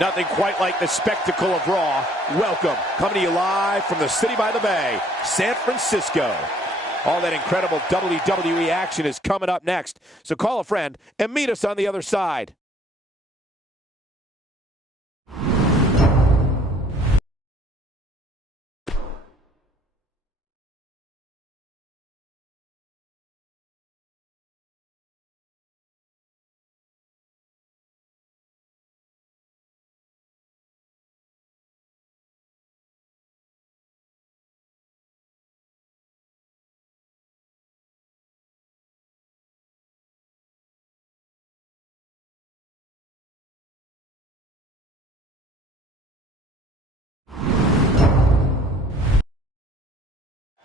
Nothing quite like the spectacle of Raw. Welcome. Coming to you live from the city by the bay, San Francisco. All that incredible WWE action is coming up next. So call a friend and meet us on the other side.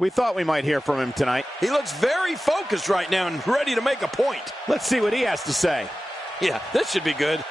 We thought we might hear from him tonight. He looks very focused right now and ready to make a point. Let's see what he has to say. Yeah, this should be good.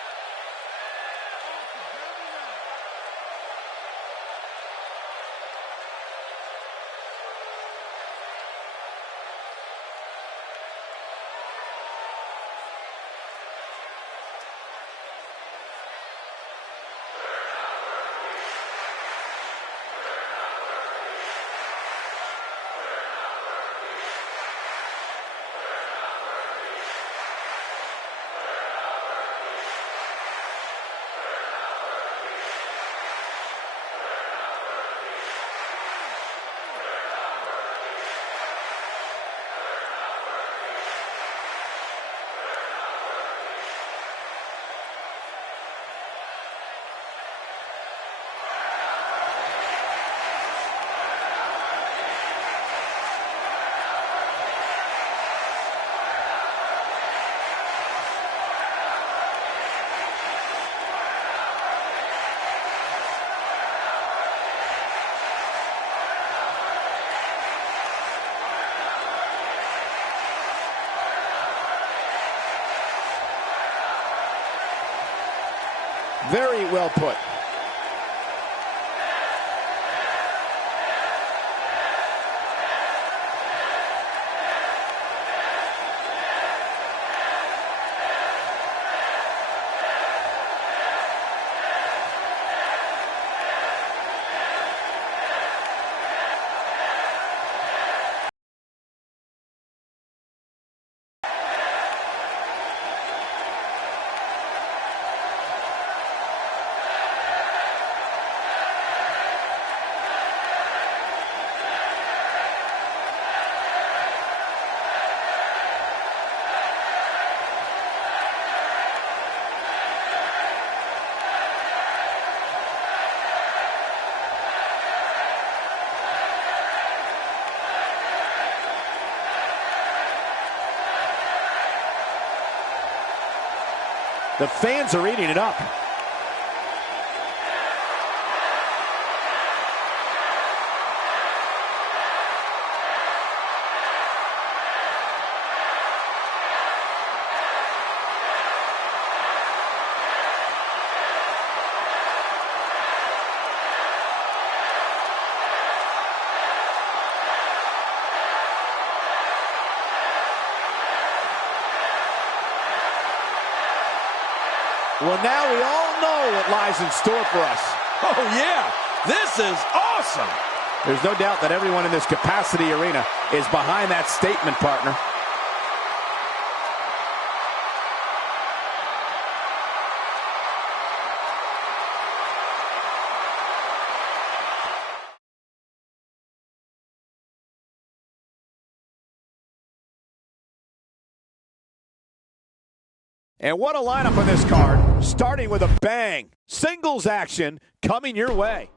Very well put. The fans are eating it up. Well, now we all know what lies in store for us. Oh, yeah. This is awesome. There's no doubt that everyone in this capacity arena is behind that statement, partner. And what a lineup on this card, starting with a bang. Singles action coming your way.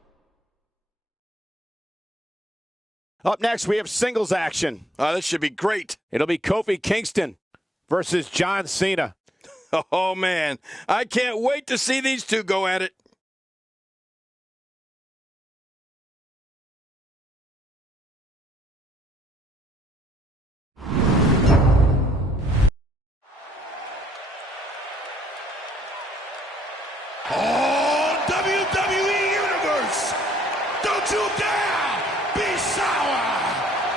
Up next, we have singles action. This should be great. It'll be Kofi Kingston versus John Cena. Oh, man. I can't wait to see these two go at it. Oh, WWE Universe, don't you dare be sour.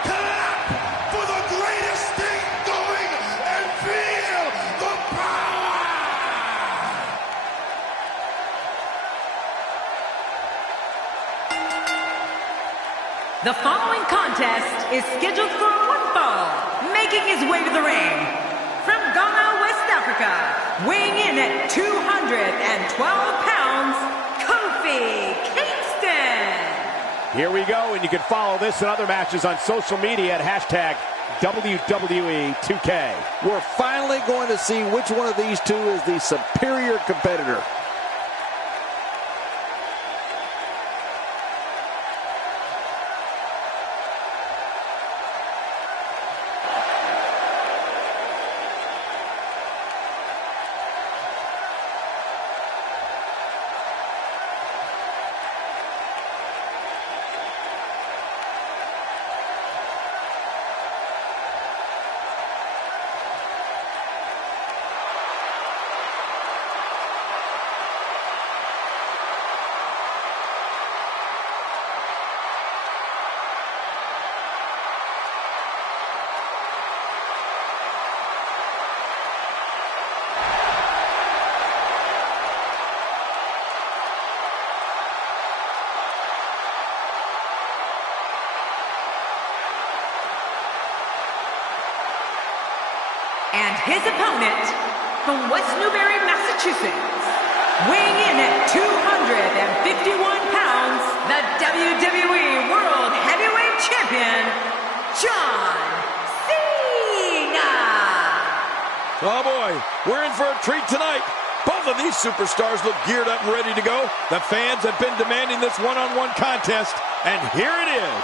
Clap for the greatest thing going and feel the power. contest is scheduled for one fall, making his way to the ring. From Ghana, West Africa, weighing in at 212 pounds, Kofi Kingston. Here we go, and you can follow this and other matches on social media at hashtag WWE 2K. We're finally going to see which one of these two is the superior competitor. And his opponent, from West Newbury, Massachusetts, weighing in at 251 pounds, the WWE World Heavyweight Champion, John Cena! Oh boy, we're in for a treat tonight. Both of these superstars look geared up and ready to go. The fans have been demanding this one-on-one contest, and here it is.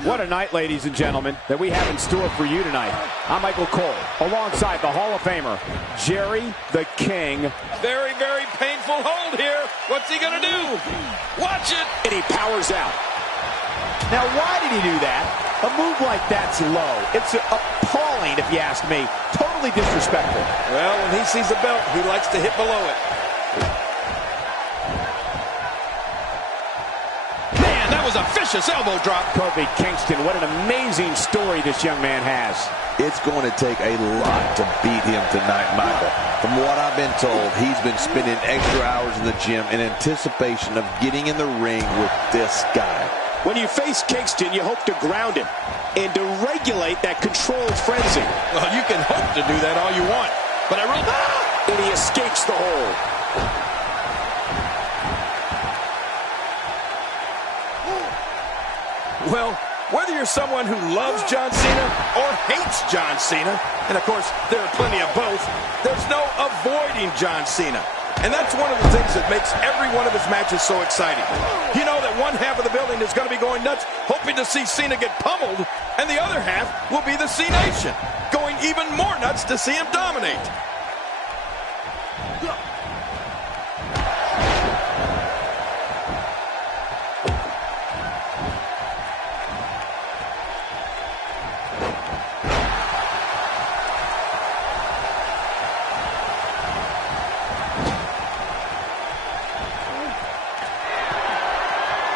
What a night, ladies and gentlemen, that we have in store for you tonight. I'm Michael Cole, alongside the Hall of Famer, Jerry the King. Very, very painful hold here. What's he going to do? Watch it. And he powers out. Now, why did he do that? A move like that's low. It's appalling, if you ask me. Totally disrespectful. Well, when he sees the belt, he likes to hit below it. Was a vicious elbow drop. Kofi Kingston, what an amazing story this young man has. It's going to take a lot to beat him tonight, Michael. From what I've been told, he's been spending extra hours in the gym in anticipation of getting in the ring with this guy. When you face Kingston, you hope to ground him and to regulate that controlled frenzy. Well, you can hope to do that all you want, but and he escapes the hold. Well, whether you're someone who loves John Cena or hates John Cena, and of course, there are plenty of both, there's no avoiding John Cena. And that's one of the things that makes every one of his matches so exciting. You know that one half of the building is going to be going nuts, hoping to see Cena get pummeled, and the other half will be the C-Nation, going even more nuts to see him dominate.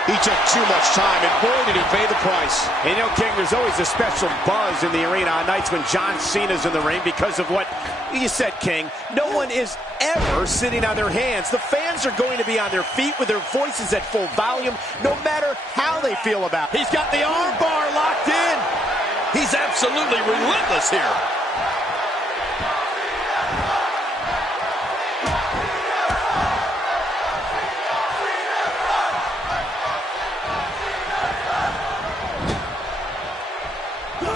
He took too much time, and boy, did he pay the price. And you know, King, there's always a special buzz in the arena on nights when John Cena's in the ring because of what you said, King. No one is ever sitting on their hands. The fans are going to be on their feet with their voices at full volume, no matter how they feel about it. He's got the arm bar locked in. He's absolutely relentless here.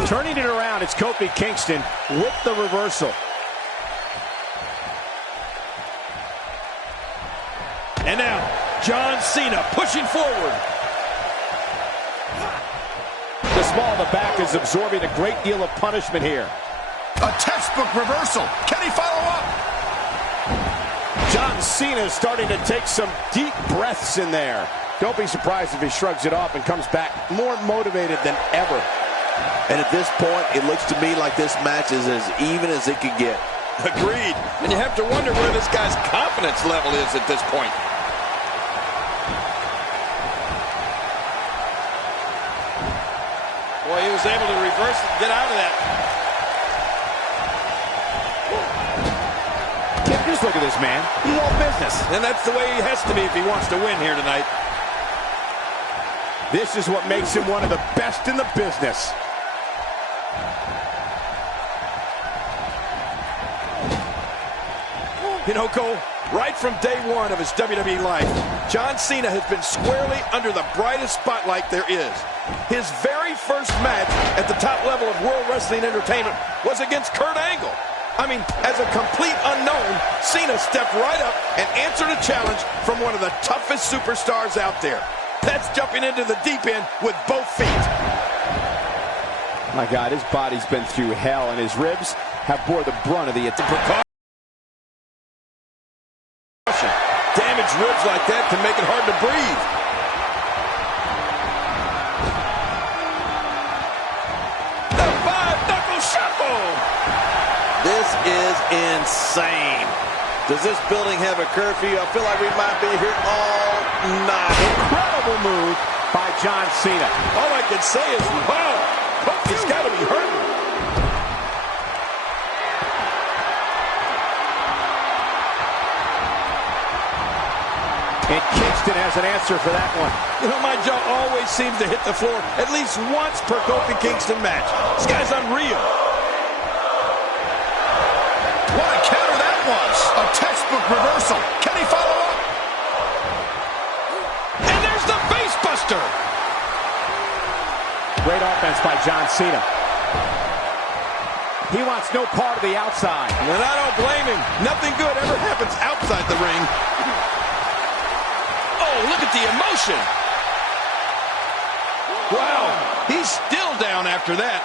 Turning it around, it's Kofi Kingston with the reversal. And now, John Cena pushing forward. The Small in the back is absorbing a great deal of punishment here. A textbook reversal. Can he follow up? John Cena is starting to take some deep breaths in there. Don't be surprised if he shrugs it off and comes back more motivated than ever. And at this point, it looks to me like this match is as even as it could get. Agreed. And you have to wonder where this guy's confidence level is at this point. Boy, he was able to reverse it and get out of that. Kim, just look at this man. He's all business. And that's the way he has to be if he wants to win here tonight. This is what makes him one of the best in the business. You know, Cole, right from day one of his WWE life, John Cena has been squarely under the brightest spotlight there is. His very first match at the top level of World Wrestling Entertainment was against Kurt Angle. I mean, as a complete unknown, Cena stepped right up and answered a challenge from one of the toughest superstars out there. That's jumping into the deep end with both feet. My God, his body's been through hell, and his ribs have bore the brunt of the attack. Damaged ribs like that can make it hard to breathe. The five-knuckle shuffle. This is insane. Does this building have a curfew? I feel like we might be here all night. Incredible move by John Cena. All I can say is, wow, Kofi's got to be hurting. And Kingston has an answer for that one. You know, my jaw always seems to hit the floor at least once per Kofi Kingston match. This guy's unreal. What a counter that was. A textbook reversal. Can he follow up? And there's the face buster. Great offense by John Cena. He wants no part of the outside. And I don't blame him. Nothing good ever happens outside the ring. Oh, look at the emotion. Wow, he's still down after that.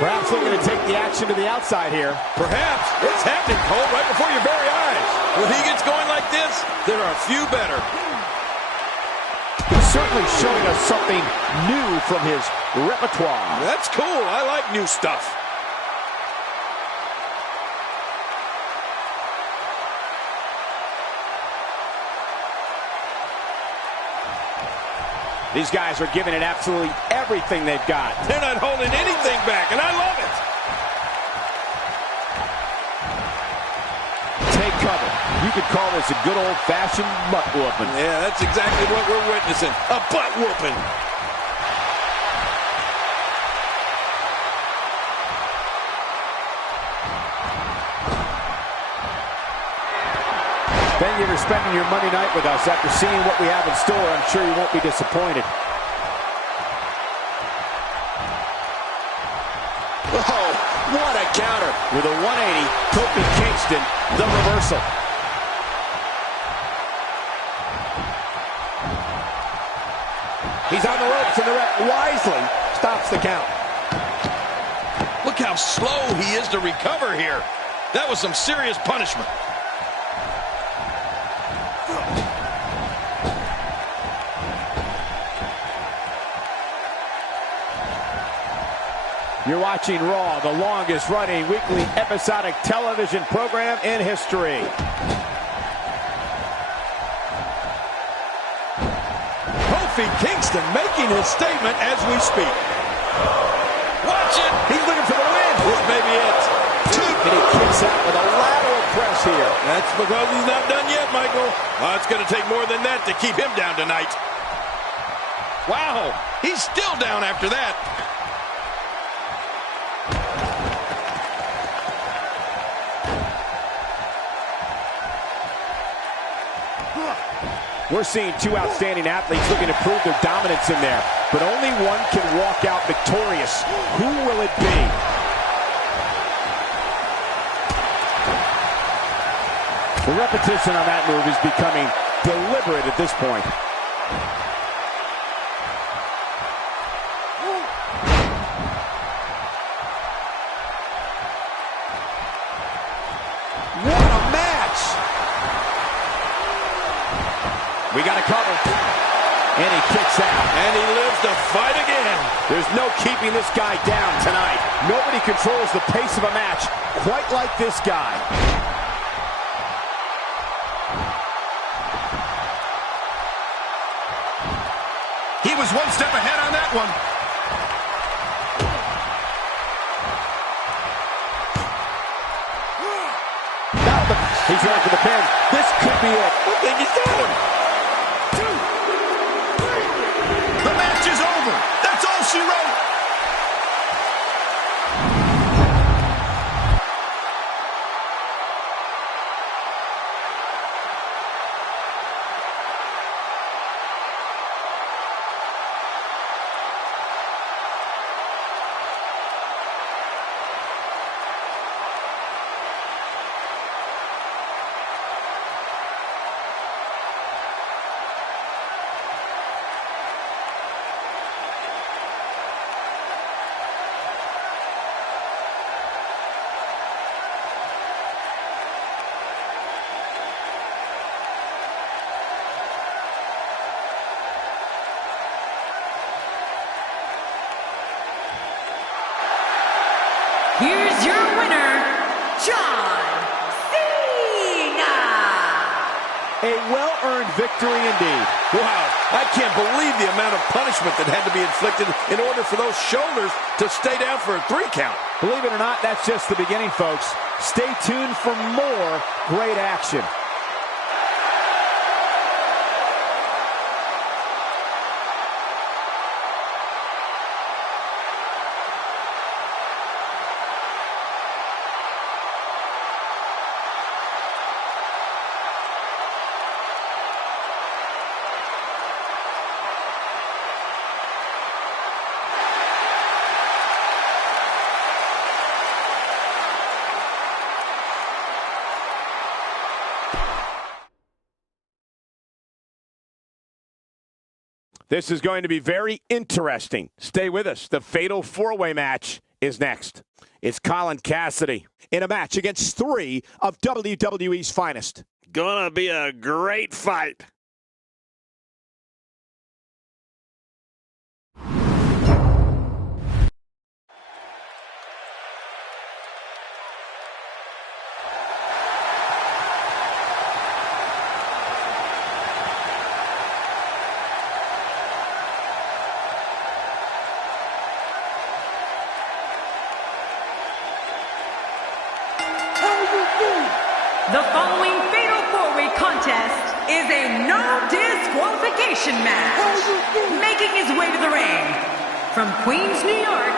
Perhaps looking to take the action to the outside here. Perhaps. It's happening, Cole, right before your very eyes. When he gets going like this, there are a few better. He's certainly showing us something new from his repertoire. That's cool. I like new stuff. These guys are giving it absolutely everything they've got. They're not holding anything back, and I love it. Take cover. You could call this a good old-fashioned butt whooping. Yeah, that's exactly what we're witnessing. A butt whooping. Thank you for spending your Monday night with us. After seeing what we have in store, I'm sure you won't be disappointed. Oh, what a counter. With a 180, Kofi Kingston, the reversal. He's on the ropes, and the ref wisely stops the count. Look how slow he is to recover here. That was some serious punishment. You're watching Raw, the longest-running weekly episodic television program in history. Kofi Kingston making his statement as we speak. Watch it. He's looking for the win. This may be it. And he kicks out with a lateral press here. That's because he's not done yet, Michael. It's going to take more than that to keep him down tonight. Wow, he's still down after that. We're seeing two outstanding athletes looking to prove their dominance in there, but only one can walk out victorious. Who will it be? The repetition on that move is becoming deliberate at this point. We got a cover. And he kicks out. And he lives to fight again. There's no keeping this guy down tonight. Nobody controls the pace of a match quite like this guy. He was one step ahead on that one. He's going for the pin. This could be it. I think he's got him. 2, 3. The match is over. That's all she wrote. Here's your winner, John Cena! A well-earned victory indeed. Wow, I can't believe the amount of punishment that had to be inflicted in order for those shoulders to stay down for a 3 count. Believe it or not, that's just the beginning, folks. Stay tuned for more great action. This is going to be very interesting. Stay with us. The Fatal 4-Way match is next. It's Colin Cassidy in a match against 3 of WWE's finest. Gonna be a great fight. The following Fatal 4-Way contest is a no disqualification match. Making his way to the ring from Queens, New York,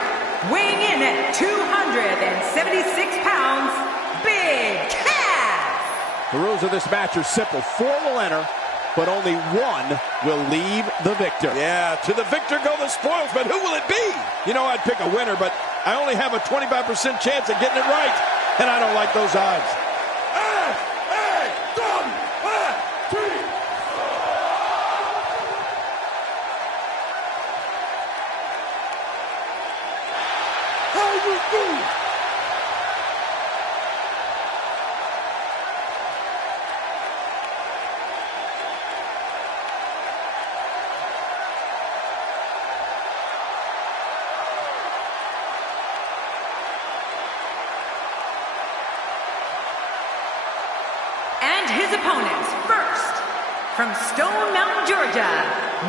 weighing in at 276 pounds, Big Cass. The rules of this match are simple. 4 will enter, but only 1 will leave the victor. Yeah, to the victor go the spoils, but who will it be? You know, I'd pick a winner, but I only have a 25% chance of getting it right, and I don't like those odds. And his opponents, first, from Stone Mountain, Georgia,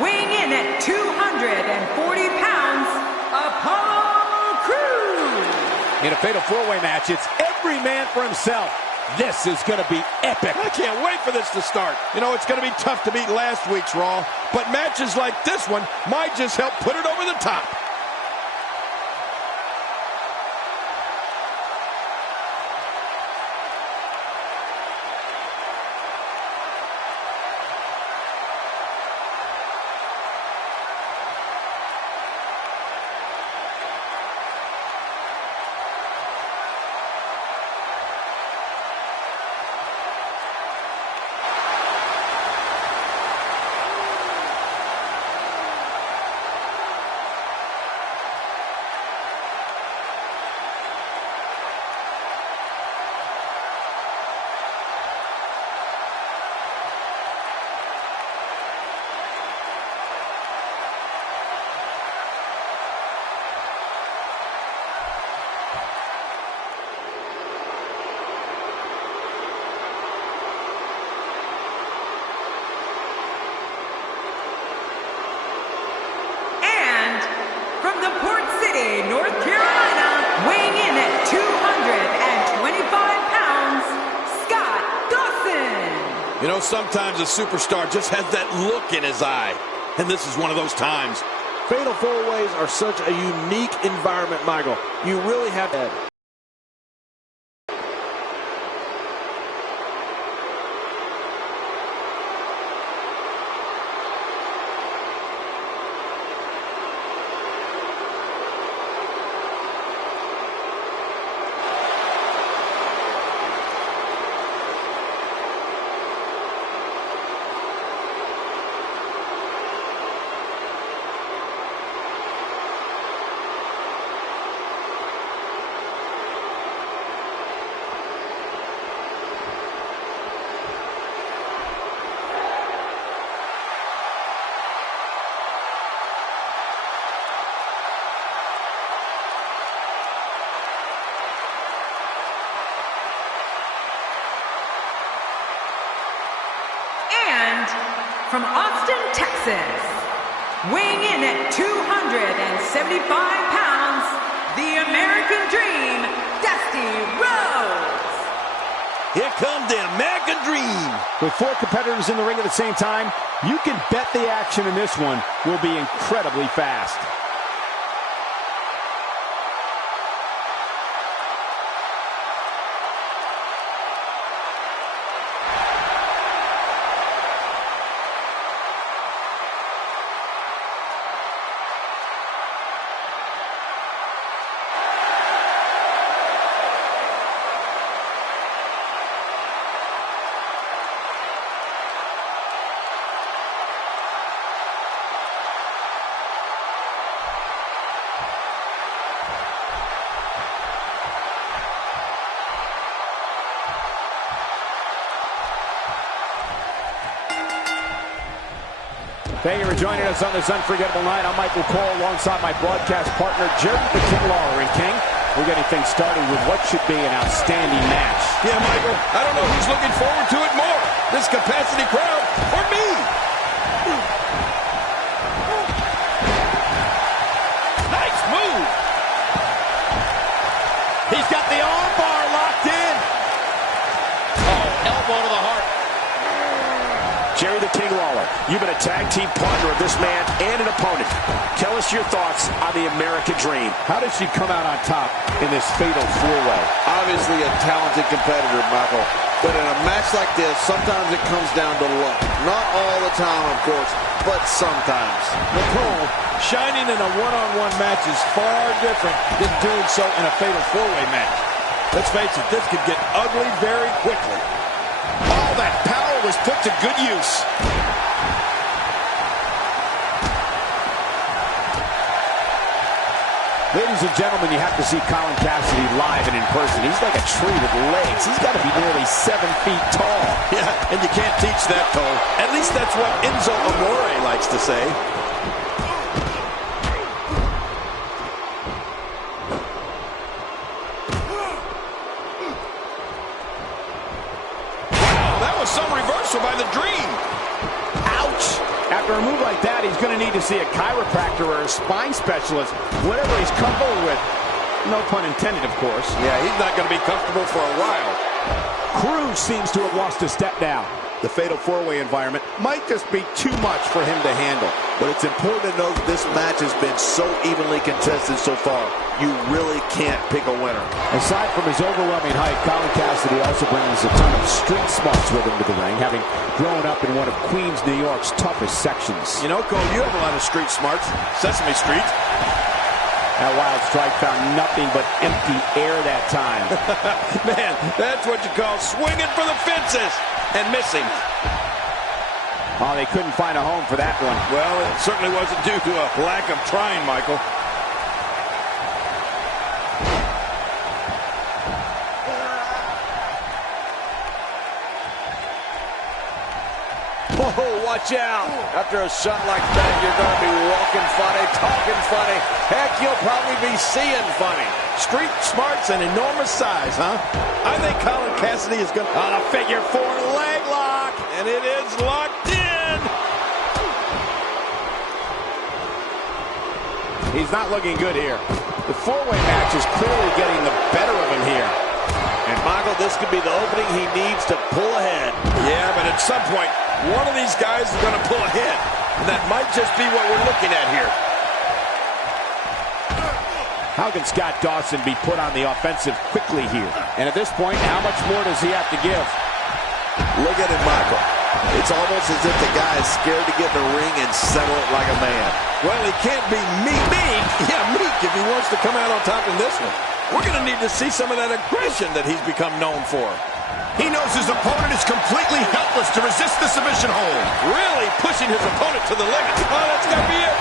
weighing in at 240 pounds, Apollo Crews. In a Fatal 4-Way match, it's every man for himself. This is going to be epic. I can't wait for this to start. You know, it's going to be tough to beat last week's Raw, but matches like this one might just help put it over the top. You know, sometimes a superstar just has that look in his eye. And this is one of those times. Fatal four-ways are such a unique environment, Michael. You really have to... From Austin, Texas, weighing in at 275 pounds, the American Dream, Dusty Rhodes. Here comes the American Dream. With 4 competitors in the ring at the same time, you can bet the action in this one will be incredibly fast. Thank you for joining us on this unforgettable night. I'm Michael Cole alongside my broadcast partner, Jerry the King Lawler. And King, we're getting things started with what should be an outstanding match. Yeah, Michael, I don't know who's looking forward to it more. This capacity crowd or me. Nice move. He's got the arm bar locked in. Oh, elbow to the heart. Jerry the King Lawler, you've been a tag team partner of this man and an opponent. Tell us your thoughts on the American Dream. How did she come out on top in this fatal four-way? Obviously a talented competitor, Michael. But in a match like this, sometimes it comes down to luck. Not all the time, of course, but sometimes. Nicole, shining in a one-on-one match is far different than doing so in a fatal four-way match. Let's face it, this could get ugly very quickly. All that power was put to good use. Ladies and gentlemen, you have to see Colin Cassidy live and in person. He's like a tree with legs. He's got to be nearly 7 feet tall. Yeah, and you can't teach that, Cole. At least that's what Enzo Amore likes to say. Wow, that was some reversal by the Dream. Ouch! After a move like that, he's going to need to see a chiropractor or a spine specialist, whatever he's comfortable with. No pun intended, of course. Yeah, he's not going to be comfortable for a while. Cruz seems to have lost a step now. The fatal four-way environment might just be too much for him to handle. But it's important to note that this match has been so evenly contested so far. You really can't pick a winner. Aside from his overwhelming height, Colin Cassidy also brings a ton of street smarts with him to the ring, having grown up in one of Queens, New York's toughest sections. You know, Cole, you have a lot of street smarts. Sesame Street. That wild strike found nothing but empty air that time. Man, that's what you call swinging for the fences and missing. Oh, they couldn't find a home for that one. Well, it certainly wasn't due to a lack of trying, Michael. Oh, watch out. After a shot like that, you're going to be walking funny, talking funny. Heck, you'll probably be seeing funny. Street smarts and enormous size, huh? I think Colin Cassidy is going to... On a figure 4 leg lock. And it is locked in. He's not looking good here. The four-way match is clearly getting the better of him here. And, Michael, this could be the opening he needs to pull ahead. Yeah, but at some point, one of these guys is going to pull ahead. And that might just be what we're looking at here. How can Scott Dawson be put on the offensive quickly here? And at this point, how much more does he have to give? Look at it, Michael. It's almost as if the guy is scared to get in the ring and settle it like a man. Well, he can't be meek. Yeah, meek if he wants to come out on top in this one. We're going to need to see some of that aggression that he's become known for. He knows his opponent is completely helpless to resist the submission hold. Really pushing his opponent to the limit. Oh, that's got to be it.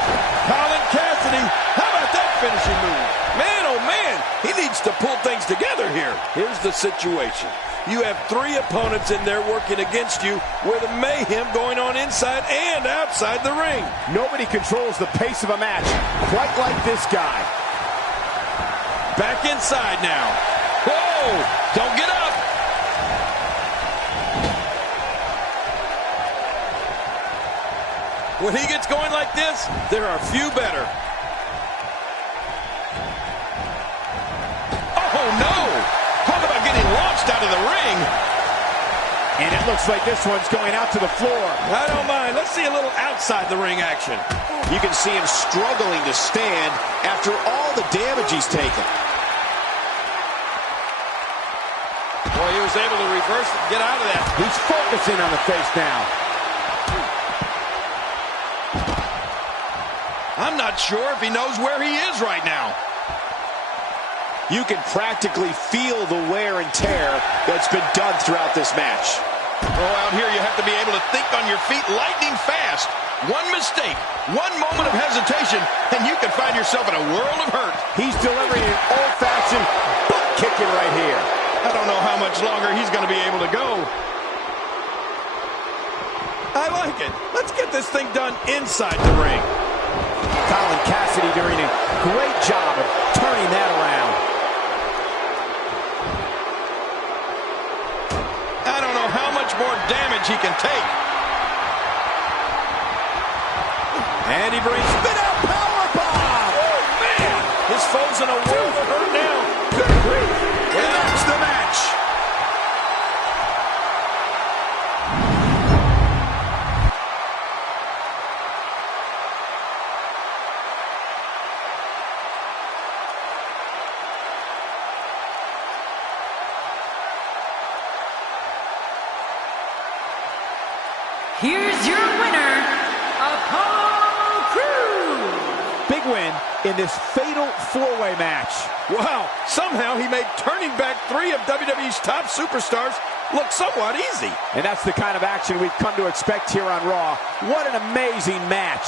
Colin Cassidy, how about that finishing move? Man, oh man, he needs to pull things together here. Here's the situation. You have three opponents in there working against you with mayhem going on inside and outside the ring. Nobody controls the pace of a match quite like this guy. Back inside now. Whoa, don't get up. When he gets going like this, there are few better. Oh, no! Talk about getting launched out of the ring. And it looks like this one's going out to the floor. I don't mind. Let's see a little outside the ring action. You can see him struggling to stand after all the damage he's taken. Boy, he was able to reverse it and get out of that. He's focusing on the face now. I'm not sure if he knows where he is right now. You can practically feel the wear and tear that's been done throughout this match. Oh, out here you have to be able to think on your feet lightning fast. One mistake, one moment of hesitation, and you can find yourself in a world of hurt. He's delivering an old-fashioned butt kicking right here. I don't know how much longer he's going to be able to go. I like it. Let's get this thing done inside the ring. Colin Cassidy doing a great job of turning that around. I don't know how much more damage he can take. And he brings spin out powerbomb. Oh, man. His foe's in a world of hurt now. Good grief. And that's the match. Here's your winner, Apollo Crews. Big win in this fatal four-way match. Wow, somehow he made turning back three of WWE's top superstars look somewhat easy. And that's the kind of action we've come to expect here on Raw. What an amazing match.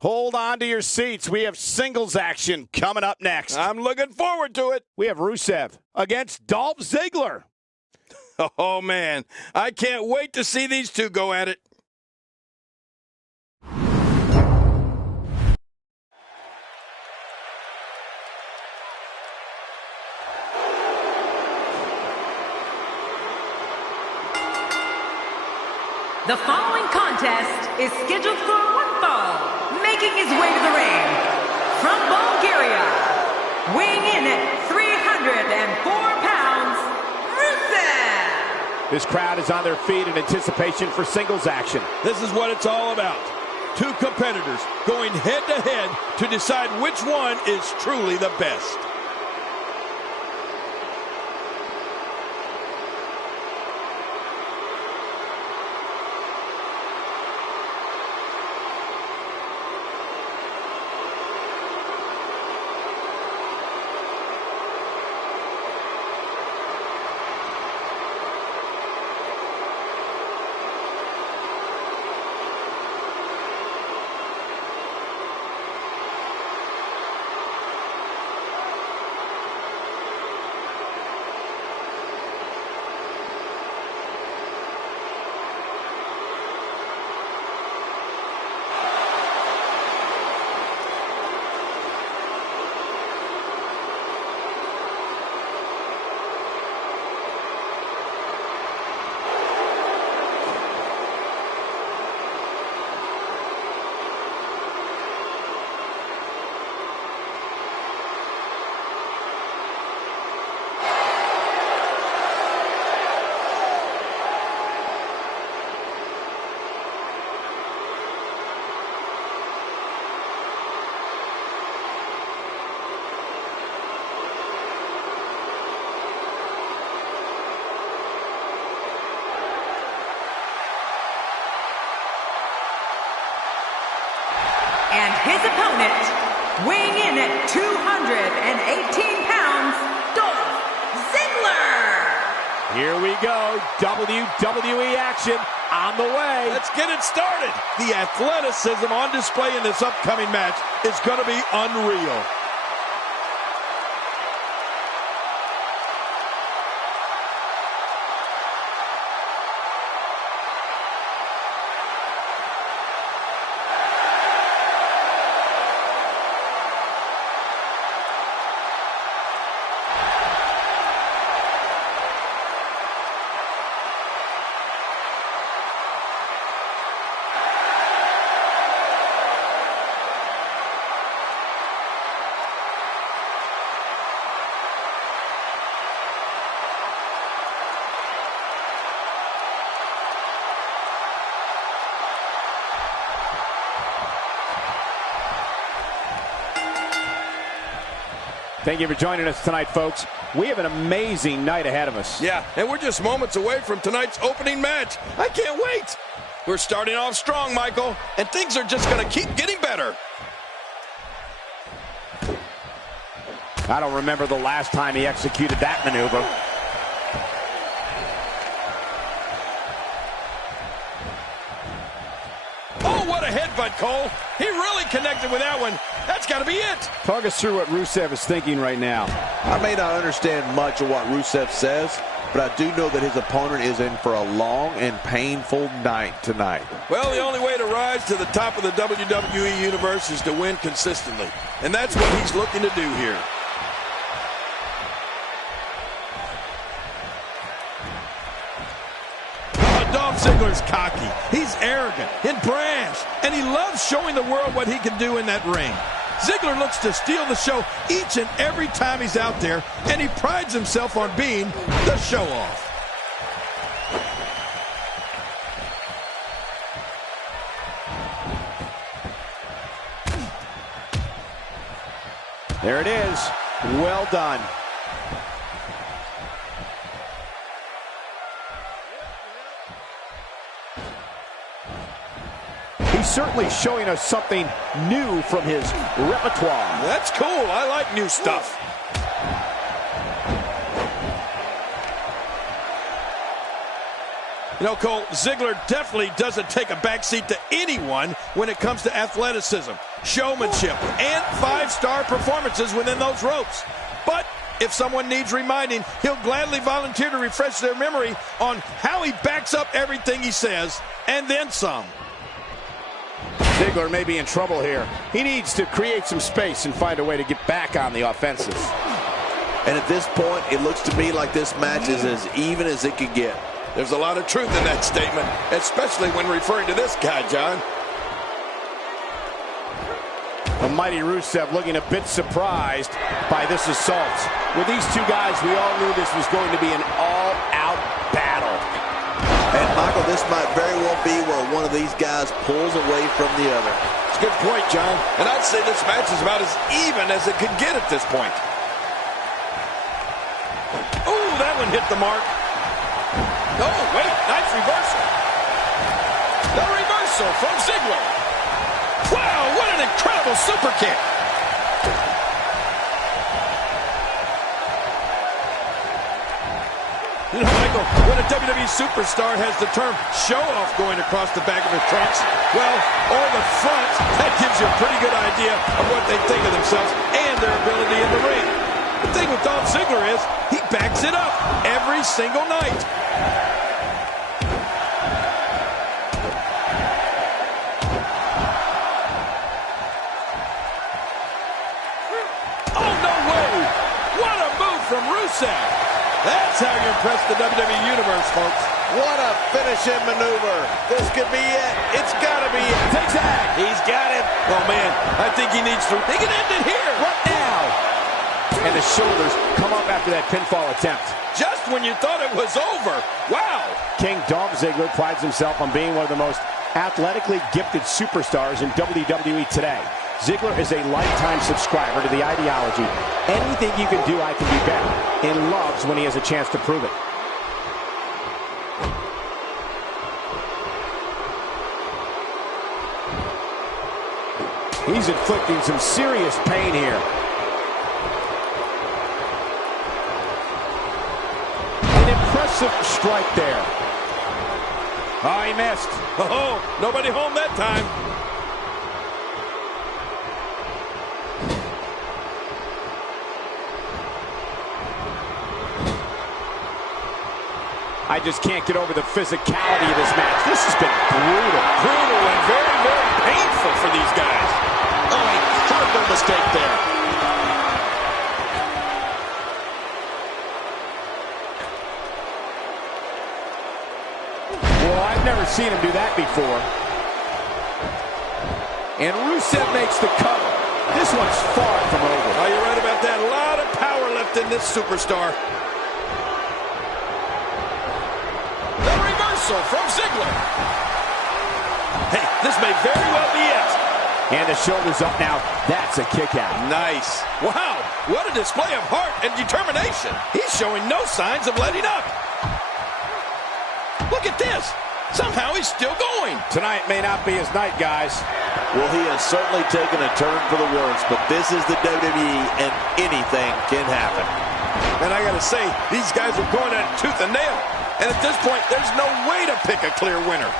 Hold on to your seats. We have singles action coming up next. I'm looking forward to it. We have Rusev against Dolph Ziggler. Oh, man. I can't wait to see these two go at it. The following contest is scheduled for one fall. Making his way to the ring from Bulgaria, weighing in at 304 pounds, Rusev. This crowd is on their feet in anticipation for singles action. This is what it's all about. Two competitors going head-to-head to decide which one is truly the best. his opponent, weighing in at 218 pounds, Dolph Ziggler. Here we go. WWE action on the way. Let's get it started. The athleticism on display in this upcoming match is going to be unreal. Thank you for joining us tonight, folks. We have an amazing night ahead of us. Yeah, and we're just moments away from tonight's opening match. I can't wait. We're starting off strong, Michael, and things are just going to keep getting better. I don't remember the last time he executed that maneuver. Oh, what a headbutt, Cole. He really connected with that one. That's got to be it. Talk us through what Rusev is thinking right now. I may not understand much of what Rusev says, but I do know that his opponent is in for a long and painful night tonight. Well, the only way to rise to the top of the WWE Universe is to win consistently. And that's what he's looking to do here. Dolph Ziggler's cocky. He's arrogant and brash, and he loves showing the world what he can do in that ring. Ziggler looks to steal the show each and every time he's out there, and he prides himself on being the show-off. There it is. Well done. He's certainly showing us something new from his repertoire. That's cool. I like new stuff. You know, Cole, Ziggler definitely doesn't take a backseat to anyone when it comes to athleticism, showmanship, and five-star performances within those ropes. But if someone needs reminding, he'll gladly volunteer to refresh their memory on how he backs up everything he says, and then some. Ziggler may be in trouble here. He needs to create some space and find a way to get back on the offensive. And at this point, it looks to me like this match is as even as it could get. There's a lot of truth in that statement, especially when referring to this guy, John. The mighty Rusev looking a bit surprised by this assault. With these two guys, we all knew this was going to be an all-out battle. And, Michael, this might very well be where one of these guys pulls away from the other. It's a good point, John. And I'd say this match is about as even as it could get at this point. Oh, that one hit the mark. Oh, wait, nice reversal. The reversal from Ziggler. Wow, what an incredible super kick. You know, Michael, when a WWE superstar has the term show-off going across the back of their trunks, well, or the front, that gives you a pretty good idea of what they think of themselves and their ability in the ring. The thing with Dolph Ziggler is he backs it up every single night. Oh, no way! What a move from Rusev! That's how you impress the WWE Universe, folks. What a finishing maneuver. This could be it. It's got to be it. Takes that. He's got it. Oh, man, I think he needs to. He can end it here. What now? And the shoulders come up after that pinfall attempt. Just when you thought it was over. Wow. King Dolph Ziggler prides himself on being one of the most athletically gifted superstars in WWE today. Ziggler is a lifetime subscriber to the ideology, anything you can do, I can be better, and loves when he has a chance to prove it. He's inflicting some serious pain here. An impressive strike there. Oh, he missed. Oh, nobody home that time. I just can't get over the physicality of this match. This has been brutal. Brutal and very, very painful for these guys. Oh, a horrible mistake there. Well, I've never seen him do that before. And Rusev makes the cover. This one's far from over. Oh, you're right about that. A lot of power left in this superstar. From Ziggler. Hey, this may very well be it. And the shoulder's up now. That's a kick out. Nice. Wow, what a display of heart and determination. He's showing no signs of letting up. Look at this. Somehow he's still going. Tonight may not be his night, guys. Well, he has certainly taken a turn for the worse, but this is the WWE, and anything can happen. And I gotta say, these guys are going at tooth and nail. And at this point, there's no way to pick a clear winner.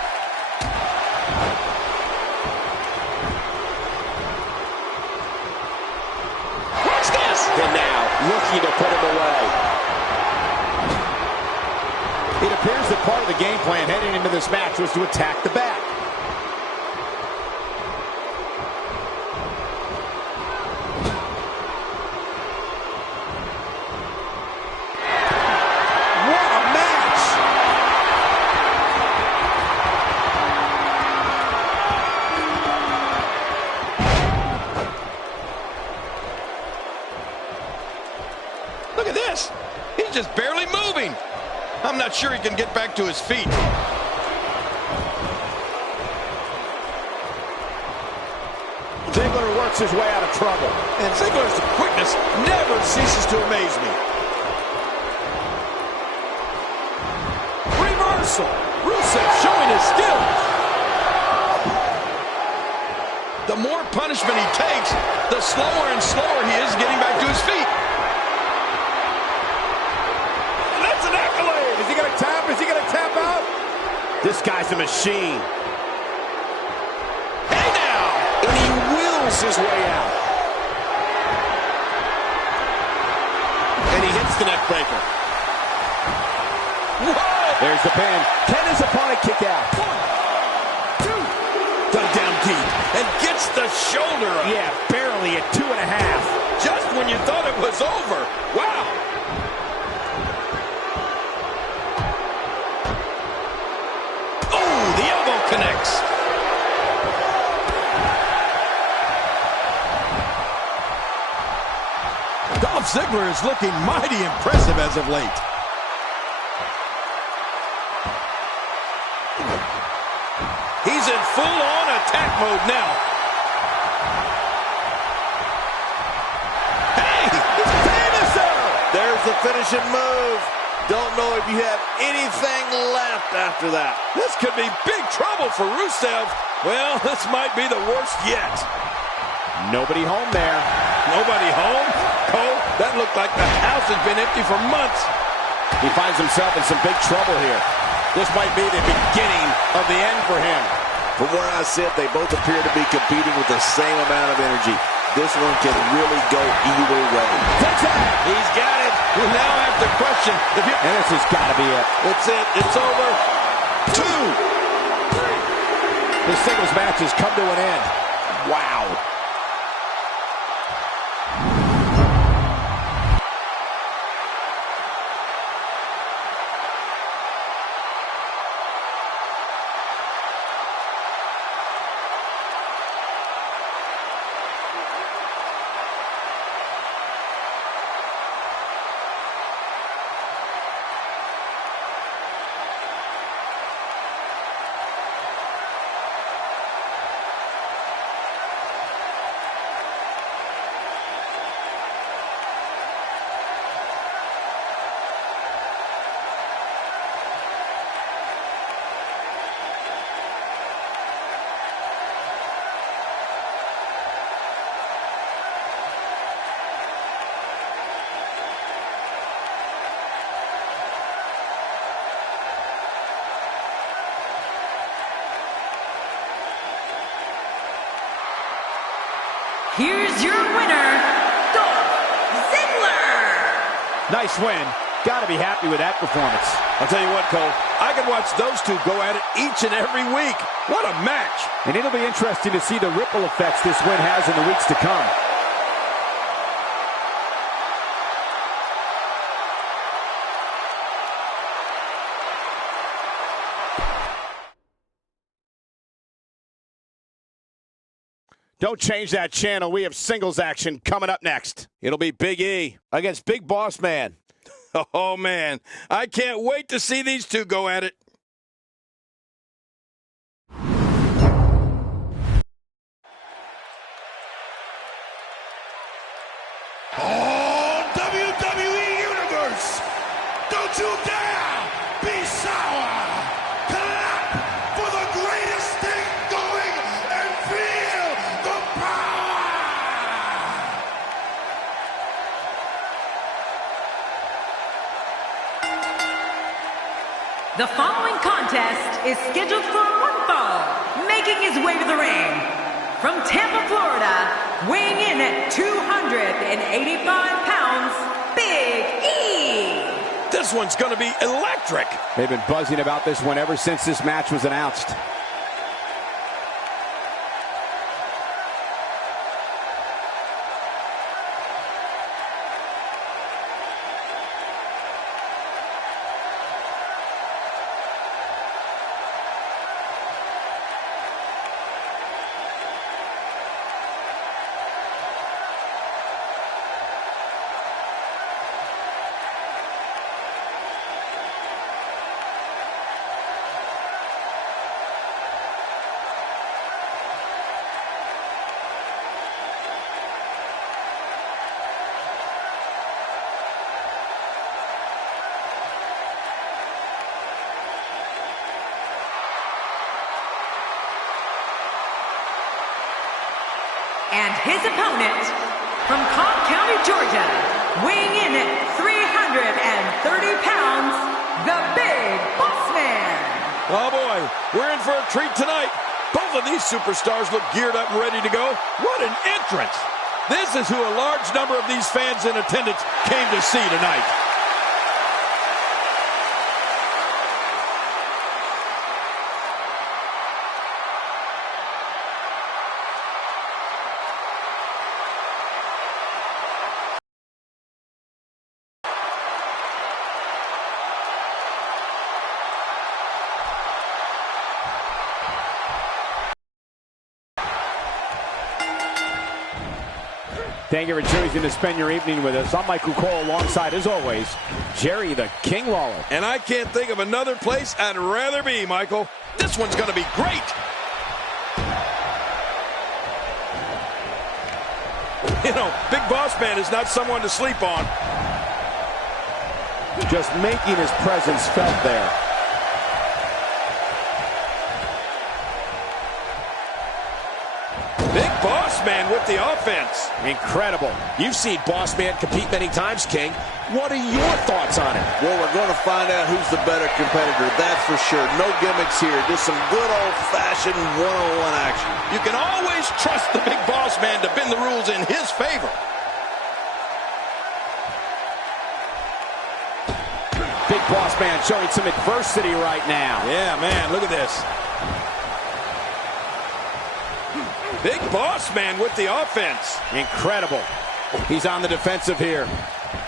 Watch this! And now, looking to put him away. It appears that part of the game plan heading into this match was to attack the back. Look at this. He's just barely moving. I'm not sure he can get back to his feet. Ziggler works his way out of trouble. And Ziggler's quickness never ceases to amaze me. Reversal. Rusev showing his skills. The more punishment he takes, the slower and slower he is getting back to his feet. That's an accolade. Is he going to tap? Is he going to tap out? This guy's a machine. Hey now! And he wills his way out. And he hits the neck breaker. Whoa! There's the pin. Can his opponent kick out? 1, 2. Dug down deep and gets the shoulder up. Yeah, barely at 2.5. Just when you thought it was over. Wow! Oh, the elbow connects. Dolph Ziggler is looking mighty impressive as of late. He's in full-on attack mode now. Hey, he's famous! There's the finishing move. Don't know if you have anything left after that. This could be big trouble for Rusev. Well, this might be the worst yet. Nobody home there. Nobody home? Cole, that looked like the house has been empty for months. He finds himself in some big trouble here. This might be the beginning of the end for him. From where I sit, they both appear to be competing with the same amount of energy. This one can really go either way. He's got it. We now have to question if you... And this has got to be it. It's it. It's over. 2, 3. This singles match has come to an end. Wow. here's your winner, Dolph Ziggler. Nice win. Got to be happy with that performance. I'll tell you what, Cole, I can watch those two go at it each and every week. What a match. And it'll be interesting to see the ripple effects this win has in the weeks to come. Don't change that channel. We have singles action coming up next. It'll be Big E against Big Bossman. Oh, man. I can't wait to see these two go at it. Oh, WWE Universe, don't you dare be sour. Clap for the greatest thing going and feel the power. The following contest is scheduled for one fall, making his way to the ring. From Tampa, Florida, weighing in at 285 pounds, Big E. This one's going to be electric. They've been buzzing about this one ever since this match was announced. And his opponent, from Cobb County, Georgia, weighing in at 330 pounds, the Big Bossman. Oh, boy, we're in for a treat tonight. Both of these superstars look geared up and ready to go. What an entrance. This is who a large number of these fans in attendance came to see tonight. Thank you for choosing to spend your evening with us. I'm Michael Cole alongside, as always, Jerry the King Lawler. And I can't think of another place I'd rather be, Michael. This one's going to be great. You know, Big Bossman is not someone to sleep on. Just making his presence felt there. Big Bossman with the offense. Incredible. You've seen Bossman compete many times, King. What are your thoughts on it? Well, we're going to find out who's the better competitor, that's for sure. No gimmicks here, just some good old-fashioned one-on-one action. You can always trust the Big Bossman to bend the rules in his favor. Big Bossman showing some adversity right now. Yeah, man, look at this. Big Bossman with the offense. Incredible. He's on the defensive here.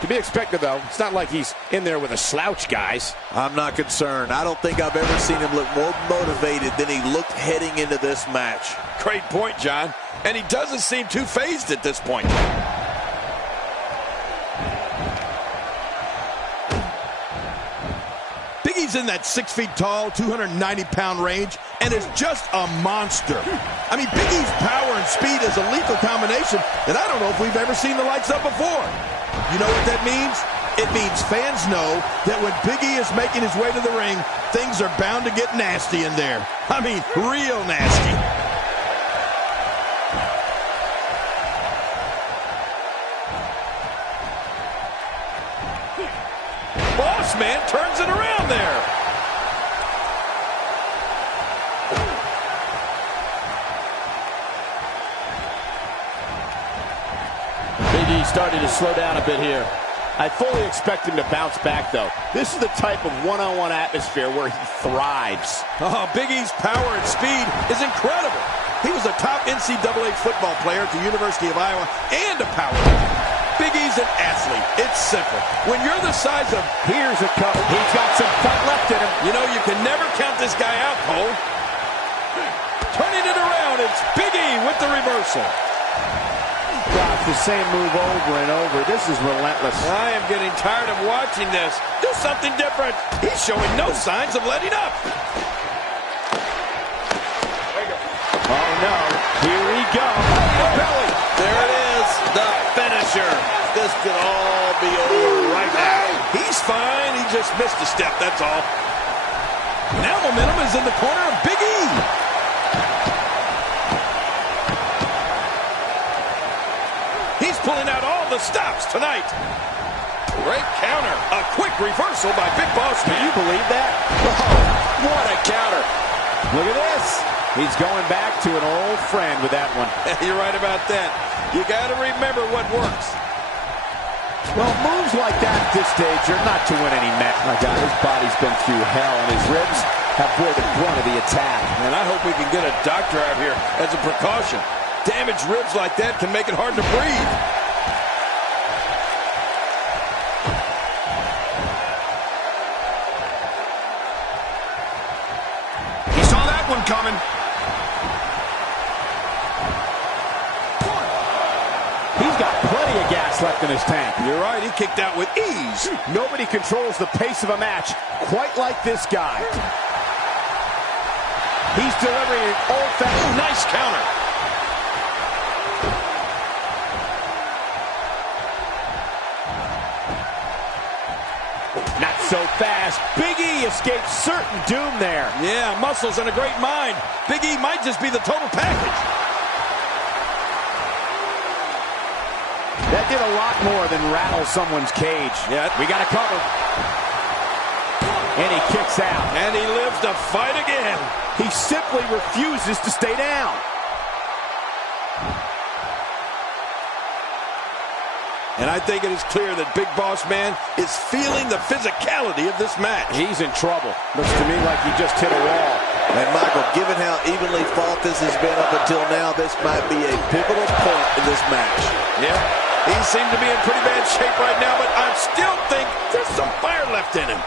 To be expected, though. It's not like he's in there with a slouch, guys. I'm not concerned. I don't think I've ever seen him look more motivated than he looked heading into this match. Great point, John. And he doesn't seem too phased at this point. Big E's in that 6 feet tall, 290-pound range, and is just a monster. I mean, Big E's power and speed is a lethal combination that I don't know if we've ever seen the likes of before. You know what that means? It means fans know that when Big E is making his way to the ring, things are bound to get nasty in there. I mean, real nasty. Bossman turns it around there. he's starting to slow down a bit here. I fully expect him to bounce back, though. This is the type of one-on-one atmosphere where he thrives. Oh, Big E's power and speed is incredible. He was a top NCAA football player at the University of Iowa and a powerlifter. Big E's an athlete. It's simple. When you're the size of... Here's a cover. He's got some fight left in him. You know, you can never count this guy out, Cole. Turning it around, it's Big E with the reversal. Drops the same move over and over. This is relentless. I am getting tired of watching this. Do something different. He's showing no signs of letting up. Oh, no. Here we go. Belly. There it is. The finisher. This could all be over right now. He's fine. He just missed a step, that's all. Now momentum is in the corner of Big E. He's pulling out all the stops tonight. Great counter. A quick reversal by Big Bossman. Can you believe that? Oh, what a counter. Look at this. He's going back to an old friend with that one. You're right about that. You got to remember what works. Well, moves like that at this stage are not to win any match. My God, his body's been through hell, and his ribs have bore the brunt of the attack. And I hope we can get a doctor out here as a precaution. Damaged ribs like that can make it hard to breathe. He saw that one coming. He's got plenty of gas left in his tank. You're right, he kicked out with ease. Nobody controls the pace of a match quite like this guy. He's delivering an old-fashioned... Nice counter. Not so fast. Big E escaped certain doom there. Yeah, muscles and a great mind. Big E might just be the total package. That did a lot more than rattle someone's cage. Yeah. We got to cover. And he kicks out. And he lives to fight again. He simply refuses to stay down. And I think it is clear that Big Boss Man is feeling the physicality of this match. He's in trouble. Looks to me like he just hit a wall. And Michael, given how evenly fought this has been up until now, this might be a pivotal point in this match. Yeah, he seemed to be in pretty bad shape right now, but I still think there's some fire left in him.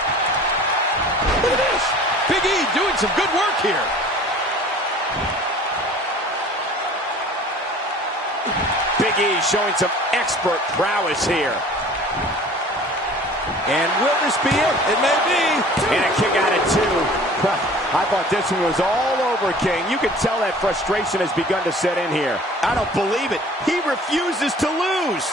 Look at this. Big E doing some good work here. Big E showing some expert prowess here. And will this be it? It may be. And a kick out at 2. I thought this one was all over, King. You can tell that frustration has begun to set in here. I don't believe it. He refuses to lose.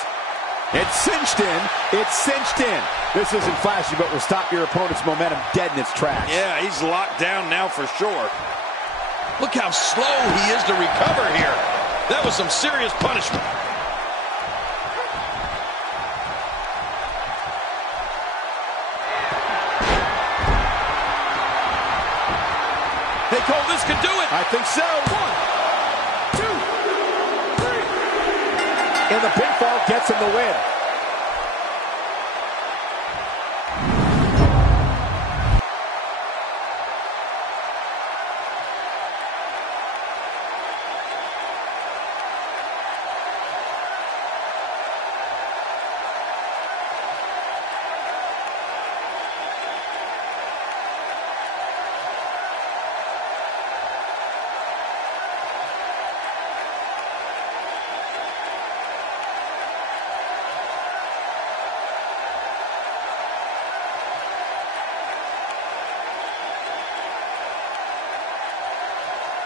It's cinched in. It's cinched in. This isn't flashy, but will stop your opponent's momentum dead in its tracks. Yeah, he's locked down now for sure. Look how slow he is to recover here. That was some serious punishment. Hey, Cole, this could do it. I think so. 1, 2, 3. And the pinfall gets him the win.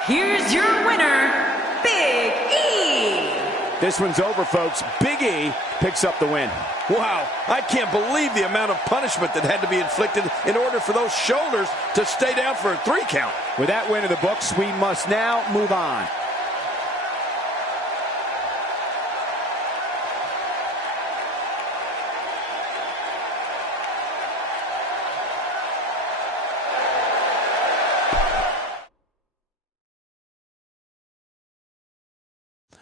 Here's your winner, Big E. This one's over, folks. Big E picks up the win. Wow, I can't believe the amount of punishment that had to be inflicted in order for those shoulders to stay down for a 3 count. With that win in the books, we must now move on.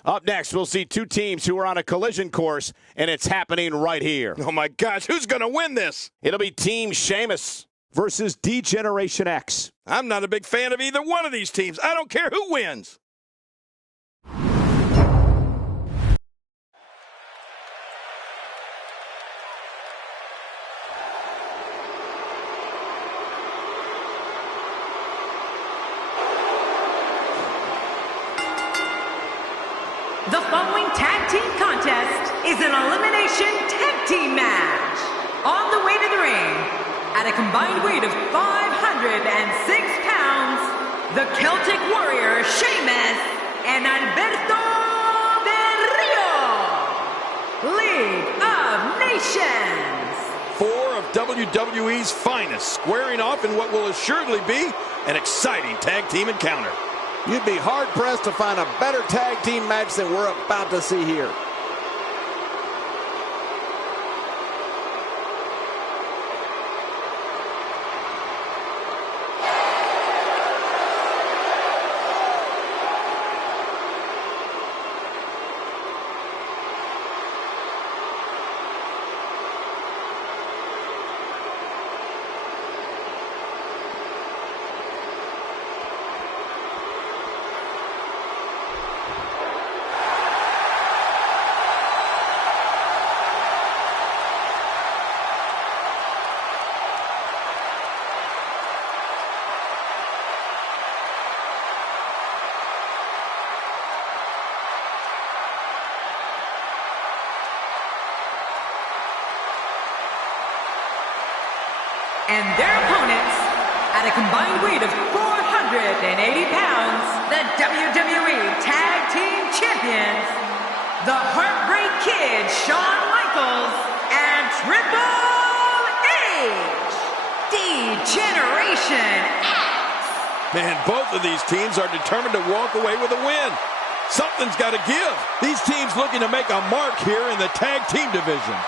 Up next, we'll see two teams who are on a collision course, and it's happening right here. Oh, my gosh, who's going to win this? It'll be Team Sheamus versus D-Generation X. I'm not a big fan of either one of these teams. I don't care who wins. The following tag team contest is an elimination tag team match. On the way to the ring, at a combined weight of 506 pounds, the Celtic Warrior Sheamus and Alberto Del Rio, League of Nations. Four of WWE's finest squaring off in what will assuredly be an exciting tag team encounter. You'd be hard-pressed to find a better tag team match than we're about to see here. And their opponents, at a combined weight of 480 pounds, the WWE Tag Team Champions, the Heartbreak Kid Shawn Michaels and Triple H, D-Generation X. Man, both of these teams are determined to walk away with a win. Something's got to give. These teams looking to make a mark here in the tag team division.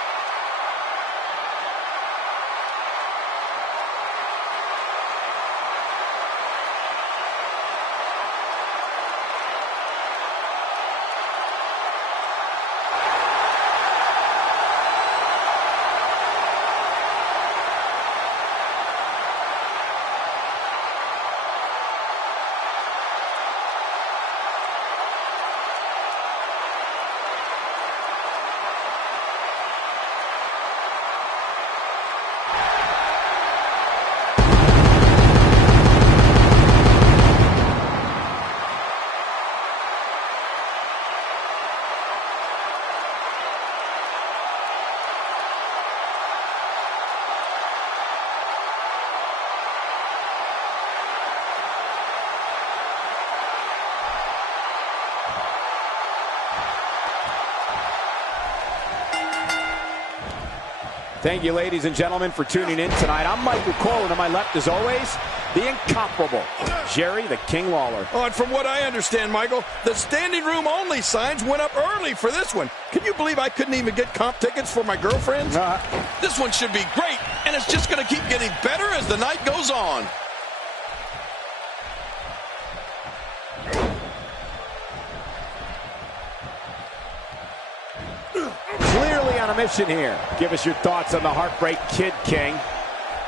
Thank you, ladies and gentlemen, for tuning in tonight. I'm Michael Cole, and to my left, as always, the incomparable Jerry the King Lawler. Oh, and from what I understand, Michael, the standing room only signs went up early for this one. Can you believe I couldn't even get comp tickets for my girlfriends? This one should be great, and it's just going to keep getting better as the night goes on. Clearly on a mission here. Give us your thoughts on the Heartbreak Kid King.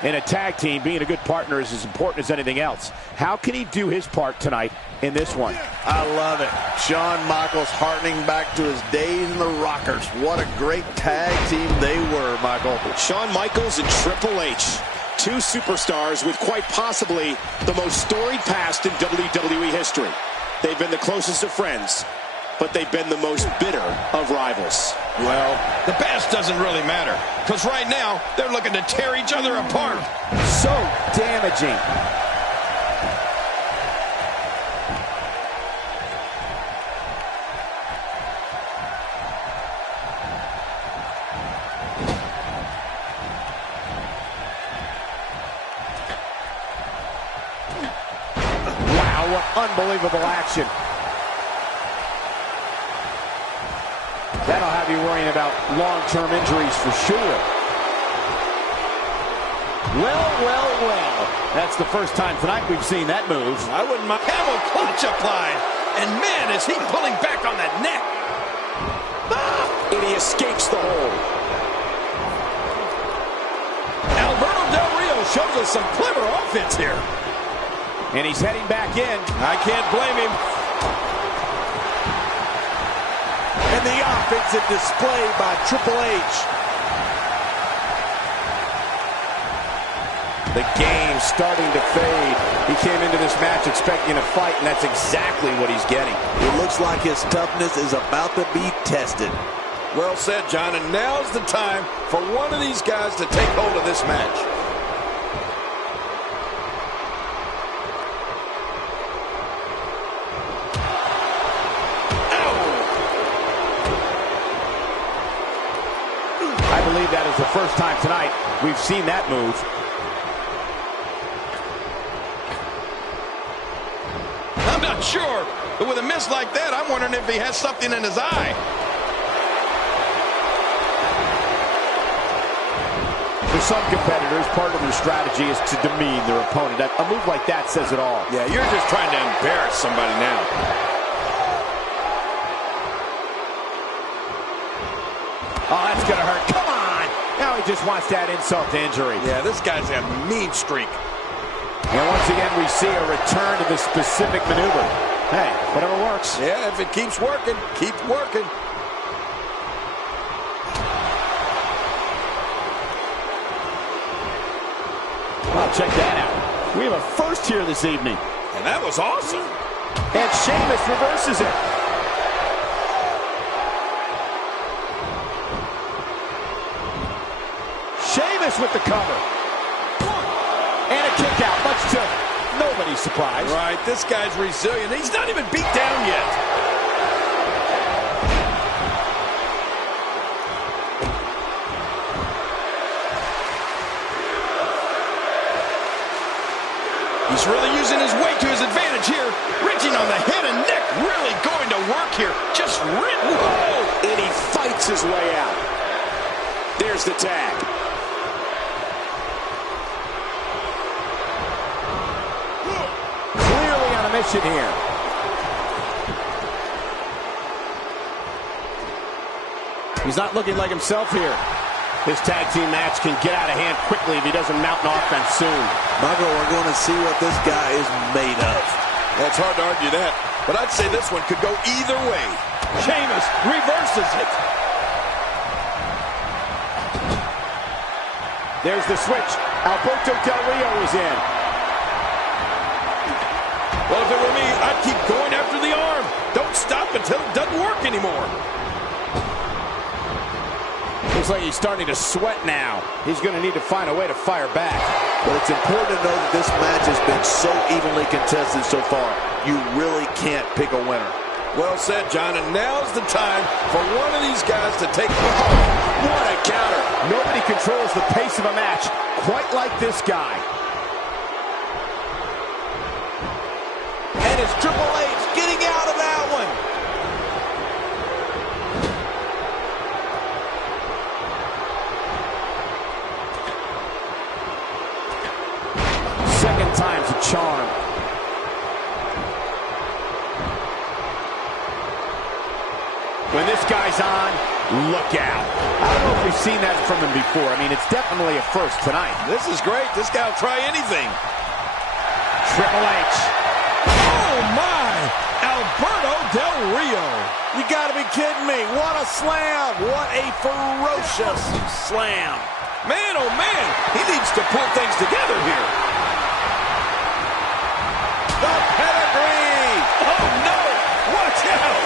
In a tag team, being a good partner is as important as anything else. How can he do his part tonight in this one? I love it. Shawn Michaels harkening back to his days in the Rockers. What a great tag team they were, Michael. Shawn Michaels and Triple H. Two superstars with quite possibly the most storied past in WWE history. They've been the closest of friends, but they've been the most bitter of rivals. Well, the past doesn't really matter, because right now, they're looking to tear each other apart. So damaging. Wow, what unbelievable action. That'll have you worrying about long-term injuries for sure. Well. That's the first time tonight we've seen that move. I wouldn't mind. Camel clutch applied. And man, is he pulling back on that neck. And he escapes the hold. Alberto Del Rio shows us some clever offense here. And he's heading back in. I can't blame him. And the offensive display by Triple H. The game's starting to fade. He came into this match expecting a fight, and that's exactly what he's getting. It looks like his toughness is about to be tested. Well said, John, and now's the time for one of these guys to take hold of this match. I believe that is the first time tonight we've seen that move. I'm not sure, but with a miss like that, I'm wondering if he has something in his eye. For some competitors, part of their strategy is to demean their opponent. A move like that says it all. Yeah, you're just trying to embarrass somebody now. Oh, that's going to hurt. Come on! Now he just wants that insult to injury. Yeah, this guy's a mean streak. And once again, we see a return to the specific maneuver. Hey, whatever works. Yeah, if it keeps working, keep working. Well, check that out. We have a first here this evening. And that was awesome. And Sheamus reverses it. Sheamus with the cover. And a kick out, much to nobody's surprise. Right, this guy's resilient. He's not even beat down yet. He's really using his weight to his advantage here. Reaching on the head and neck. Really going to work here. Just rip. Whoa! And he fights his way out. There's the tag. Clearly on a mission here. He's not looking like himself here. This tag team match can get out of hand quickly if he doesn't mount an offense soon. Michael, we're going to see what this guy is made of. Well, it's hard to argue that, but I'd say this one could go either way. Sheamus reverses it. There's the switch. Alberto Del Rio is in. Well, if it were me, I'd keep going after the arm. Don't stop until it doesn't work anymore. Looks like he's starting to sweat now. He's going to need to find a way to fire back. But it's important to know that this match has been so evenly contested so far. You really can't pick a winner. Well said, John, and now's the time for one of these guys to take... What a counter. Nobody controls the pace of a match quite like this guy. And it's Triple H getting out of that one. Second time's a charm. When this guy's on, look out. I don't know if we've seen that from him before. I mean, it's definitely a first tonight. This is great. This guy will try anything. Triple H. Oh, my! Alberto Del Rio. You got to be kidding me. What a slam. What a ferocious slam. Man, oh, man. He needs to pull things together here. The pedigree. Oh, no. Watch out.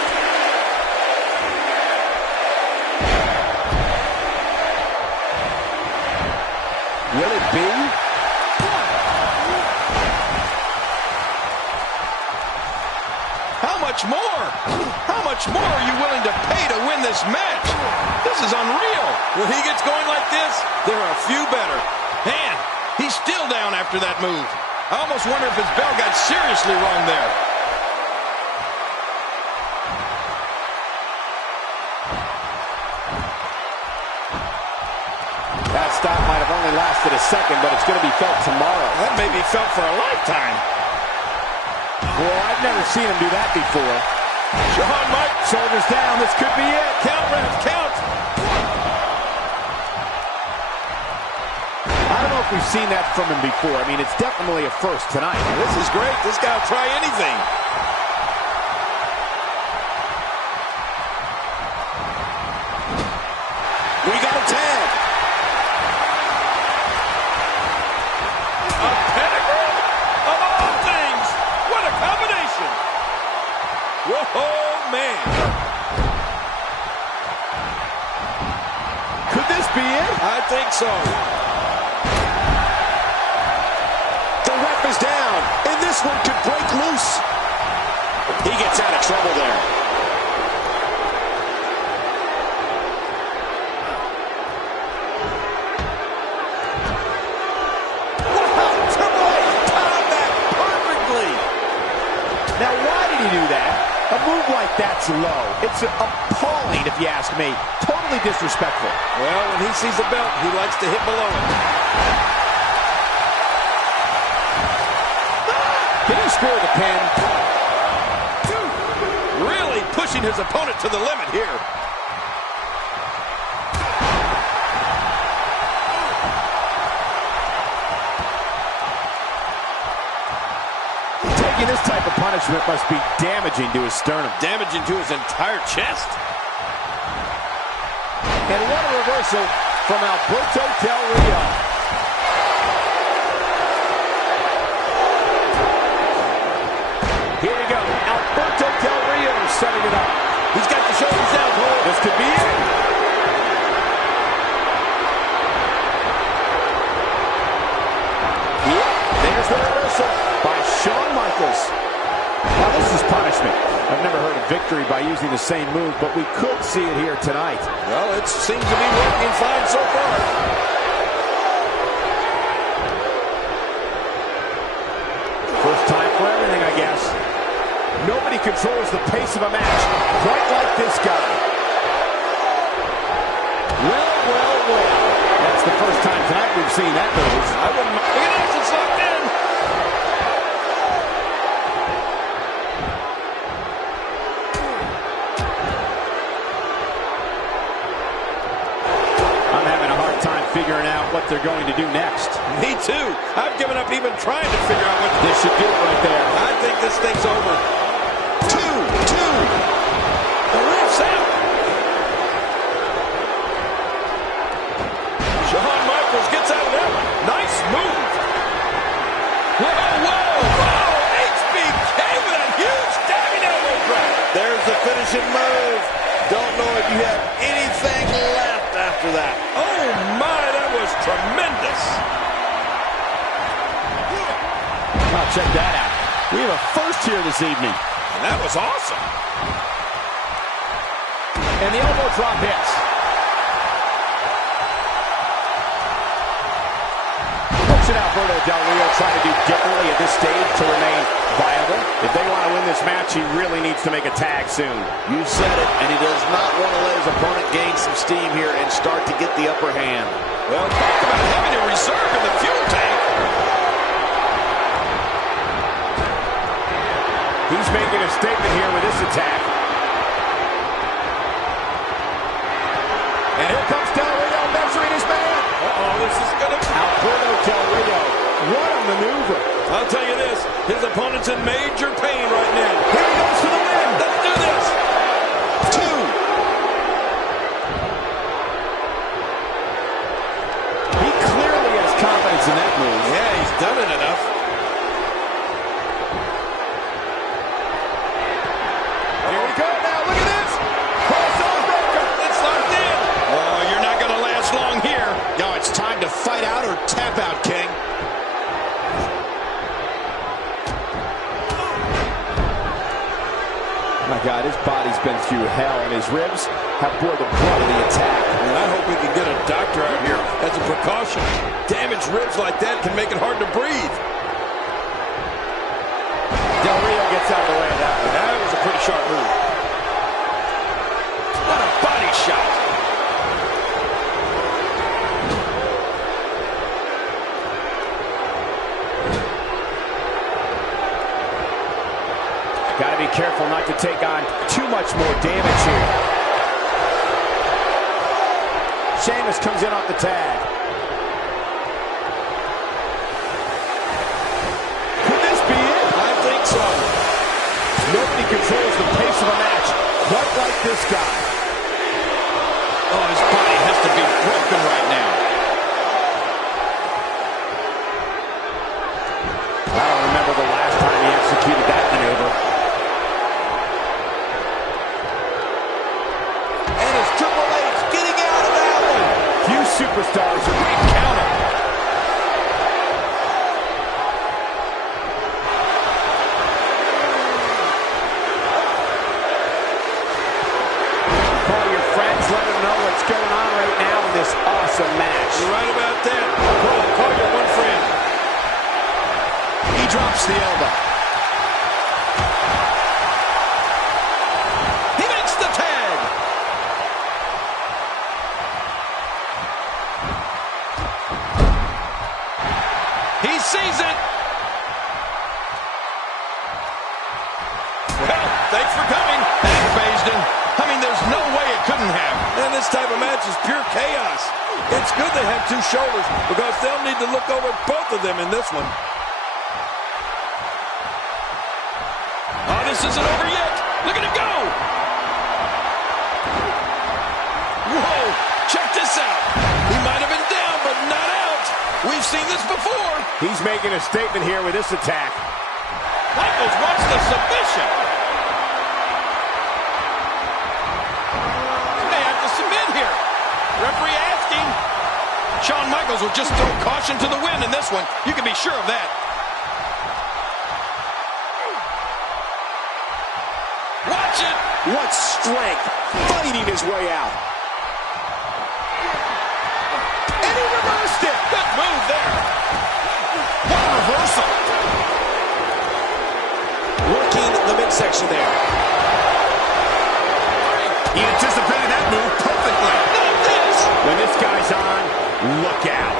Will it be? How much more? How much more are you willing to pay to win this match? This is unreal. When he gets going like this, there are a few better. Man, he's still down after that move. I almost wonder if his bell got seriously wrong there. That stop might have only lasted a second, but it's going to be felt tomorrow. That may be felt for a lifetime. Well, I've never seen him do that before. Shawn Michaels. Shoulders down. This could be it. Count, ref, count. I don't know if we've seen that from him before. I mean, it's definitely a first tonight. This is great. This guy will try anything. We got a tag. A pentagram of all things. What a combination. Whoa, man. Could this be it? I think so. The ref is down, and this one could break loose. He gets out of trouble there. Now, why did he do that? A move like that's low. It's appalling, if you ask me. Totally disrespectful. Well, when he sees the belt, he likes to hit below it. Can he score the pin? Really pushing his opponent to the limit here. This type of punishment must be damaging to his sternum. Damaging to his entire chest. And what a reversal from Alberto Del Rio. Here we go. Alberto Del Rio setting it up. He's got the shoulders down, Cole. This could be it. Yep, there's the reversal by Shawn Michaels. Now this is punishment. I've never heard of victory by using the same move, but we could see it here tonight. Well, it seems to be working fine so far. First time for everything, I guess. Nobody controls the pace of a match quite like this guy. Well, well, well. That's the first time tonight we've seen that move. I wouldn't mind. Look at this, it's locked in. I'm having a hard time figuring out what they're going to do next. Me too. I've given up even trying to figure out what This should do it right there. I think this thing's over. 2, 2. The ref's out. Shawn Michaels gets out of that one. Nice move. Whoa, whoa, whoa. HBK with a huge diving elbow drop. There's the finishing move. Don't know if you have anything left after that. Oh, my, that was tremendous. Oh, check that out. We have a first here this evening. And that was awesome. And the elbow drop hits. What should Alberto Del Rio try to do differently at this stage to remain viable? If they want to win this match, he really needs to make a tag soon. You said it, and he does not want to let his opponent gain some steam here and start to get the upper hand. Well, talk about having a reserve in the fuel tank. He's making a statement here with this attack. And here comes Del Rio measuring his man. Uh-oh, this is going to... Alberto Del Rio, what a maneuver. I'll tell you this, his opponent's in major pain right now. Here he goes for the win. Let's do this. 2. He clearly has confidence in that move. Yeah, he's done it enough. Here we go now, look at this. Crossover breaker. It's locked in. Oh, you're not going to last long here. No, it's time to fight out or tap out, King. My God, his body's been through hell, and his ribs have bore the brunt of the attack. And I hope we can get a doctor out here as a precaution. Damaged ribs like that can make it hard to breathe. Del Rio gets out of the way of that one. That was a pretty sharp move. What a body shot. have to take on too much more damage here. Sheamus comes in off the tag. Could this be it? I think so. Nobody controls the pace of a match quite like this guy. Oh, his body has to be broken right now. I don't remember the last time he executed that maneuver. And it's Triple H getting out of that one. Few superstars are Great counter. Call your friends, let them know what's going on right now in this awesome match. You're right about that. Call your one friend. He drops the elbow. He makes the tag. He sees it. Well, thanks for coming. That phased him. I mean, there's no way it couldn't have. And this type of match is pure chaos. It's good they have two shoulders because they'll need to look over both of them in this one. Oh, this isn't over yet. Look at it go. Whoa, check this out. He might have been down, but not out. We've seen this before. He's making a statement here with this attack. Michaels wants the submission. He may have to submit here. Referee asking. Shawn Michaels will just throw caution to the wind in this one. You can be sure of that. Watch it. What strength, fighting his way out. And he reversed it. Good move there. What a reversal. Working the midsection there. He anticipated that move perfectly. Not this. When this guy's on, look out.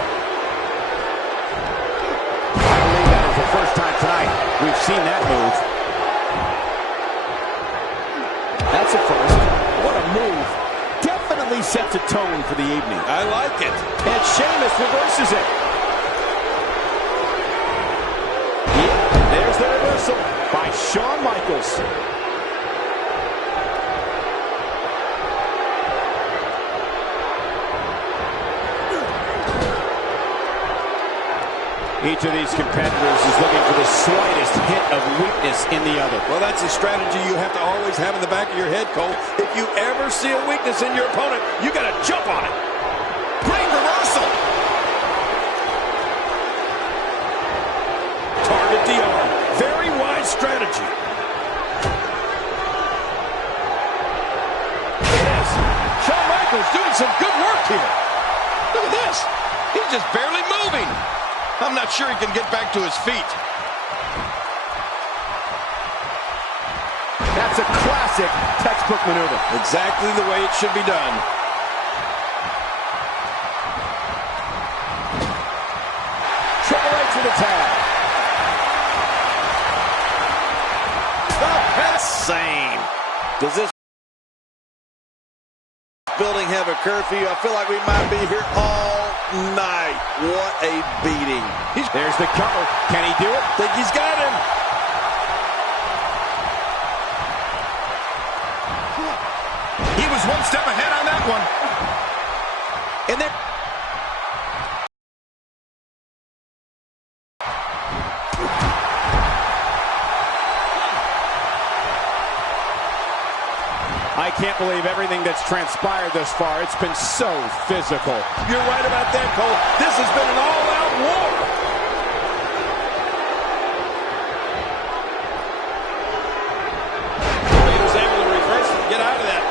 I believe that is the first time tonight we've seen that move. That's a first. What a move. Definitely sets a tone for the evening. I like it. And Sheamus reverses it. Yeah, there's the reversal by Shawn Michaels. Each of these competitors is looking for the slightest hint of weakness in the other. Well, that's a strategy you have to always have in the back of your head, Cole. If you ever see a weakness in your opponent, you got to jump on it. Great reversal. Target the arm. Very wise strategy. Look at this. Shawn Michaels doing some good work here. Look at this. He's just barely moving. I'm not sure he can get back to his feet. That's a classic textbook maneuver. Exactly the way it should be done. Triple H with a tag. Insane. Does this building have a curfew? I feel like we might be here all night. What a beating. There's the cover. Can he do it? Think he's got him. He was one step ahead on that one. And then I can't believe everything that's transpired thus far. It's been so physical. You're right about that, Cole. This has been an all-out war. He was able to reverse it and get out of that.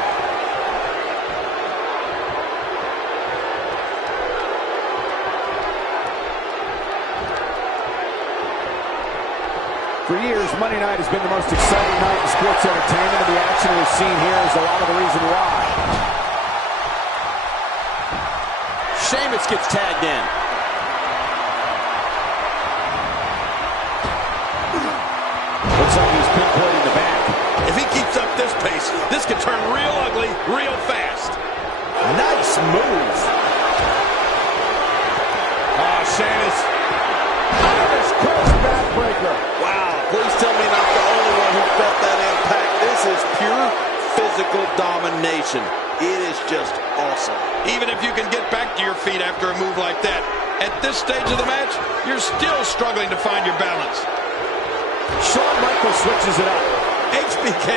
For years, Monday night has been the most exciting night in sports entertainment, and the action we've seen here is a lot of the reason why. Sheamus gets tagged in. Looks like he's pinpointing the back. If he keeps domination. It is just awesome. Even if you can get back to your feet after a move like that, at this stage of the match, you're still struggling to find your balance. Shawn Michaels switches it up. HBK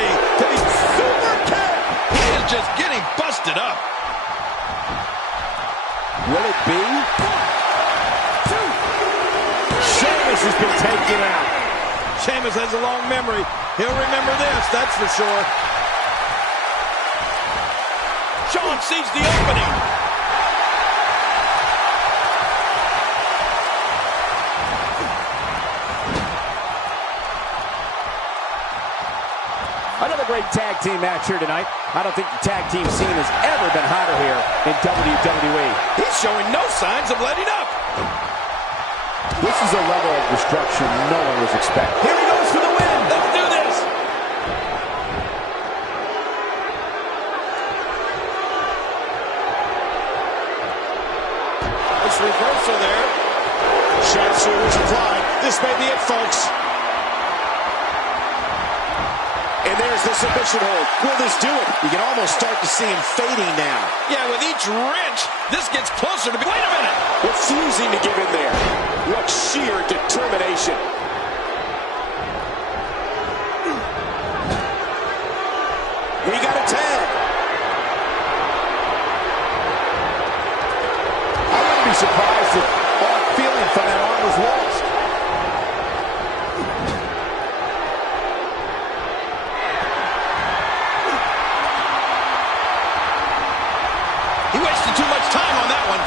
to the super kick. He is just getting busted up. Will it be? Sheamus has been taken out. Sheamus has a long memory. He'll remember this, that's for sure. Shawn sees the opening. Another great tag team match here tonight. I don't think the tag team scene has ever been hotter here in WWE. He's showing no signs of letting up. This is a level of destruction no one was expecting. Here he goes for the win. Let's do this. Nice reversal there. Sharpshooters applied. This may be it, folks. And there's the submission hold. Will this do it? You can almost start to see him fading now. Yeah, with each wrench, this gets closer to... Wait a minute! Refusing to give in there. What sheer determination. We got a tag. I wouldn't be surprised if all feeling from that arm was lost. He wasted too much time on that one.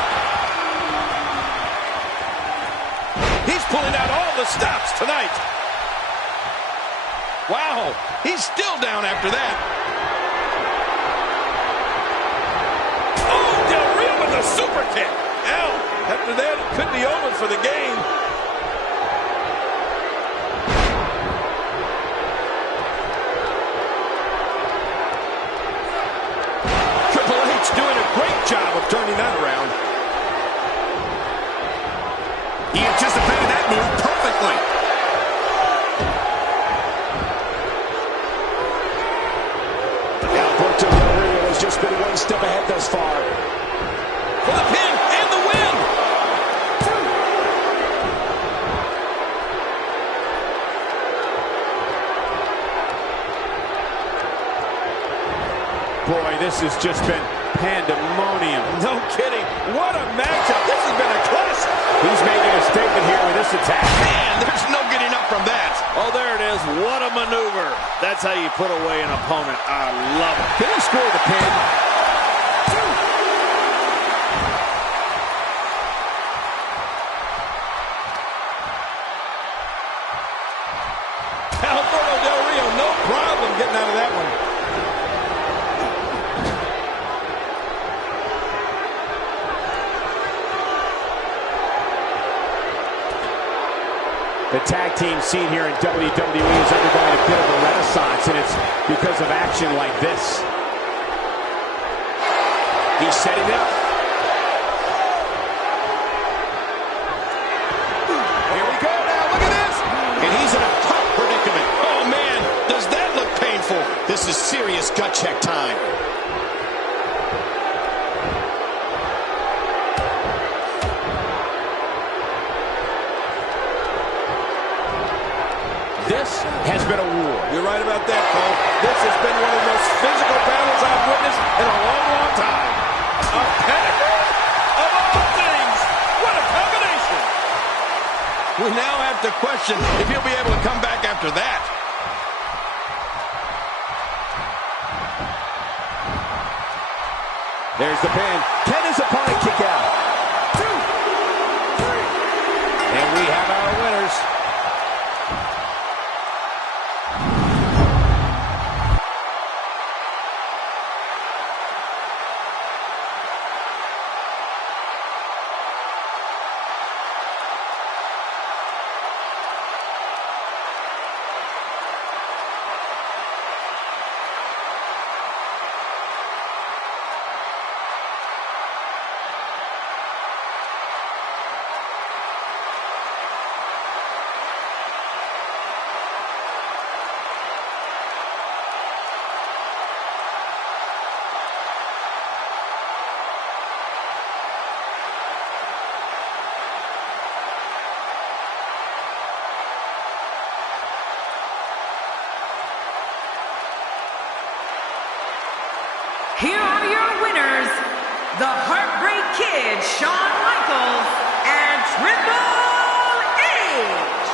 He's pulling out all the stops tonight. Wow, he's still down after that. Oh, Del Rio with a super kick. Ow, after that, it could be over for the game. Triple H doing a great job of turning that around. He anticipated that move perfectly. Alberto Del Rio has just been one step ahead thus far. For the pin and the win. Boy, this has just been pandemonium. No kidding. What a matchup. This has been a classic. He's making a statement here with this attack. Man, there's no getting up from that. Oh, there it is. What a maneuver. That's how you put away an opponent. I love it. Can he score the pin? Alberto Del Rio, no problem getting out of that one. The tag team scene here in WWE is undergoing a bit of a renaissance, and it's because of action like this. He's setting it up. Here we go now, look at this! And he's in a tough predicament. Oh, man, does that look painful? This is serious gut check time. This has been a war. You're right about that, Cole. This has been one of the most physical battles I've witnessed in a long, long time. A pedigree of all things. What a combination. We now have to question if he'll be able to come back after that. There's the pin. Can his opponent kick out? 2, 3. And we have our winners. here are your winners, the Heartbreak Kid, Shawn Michaels, and Triple H,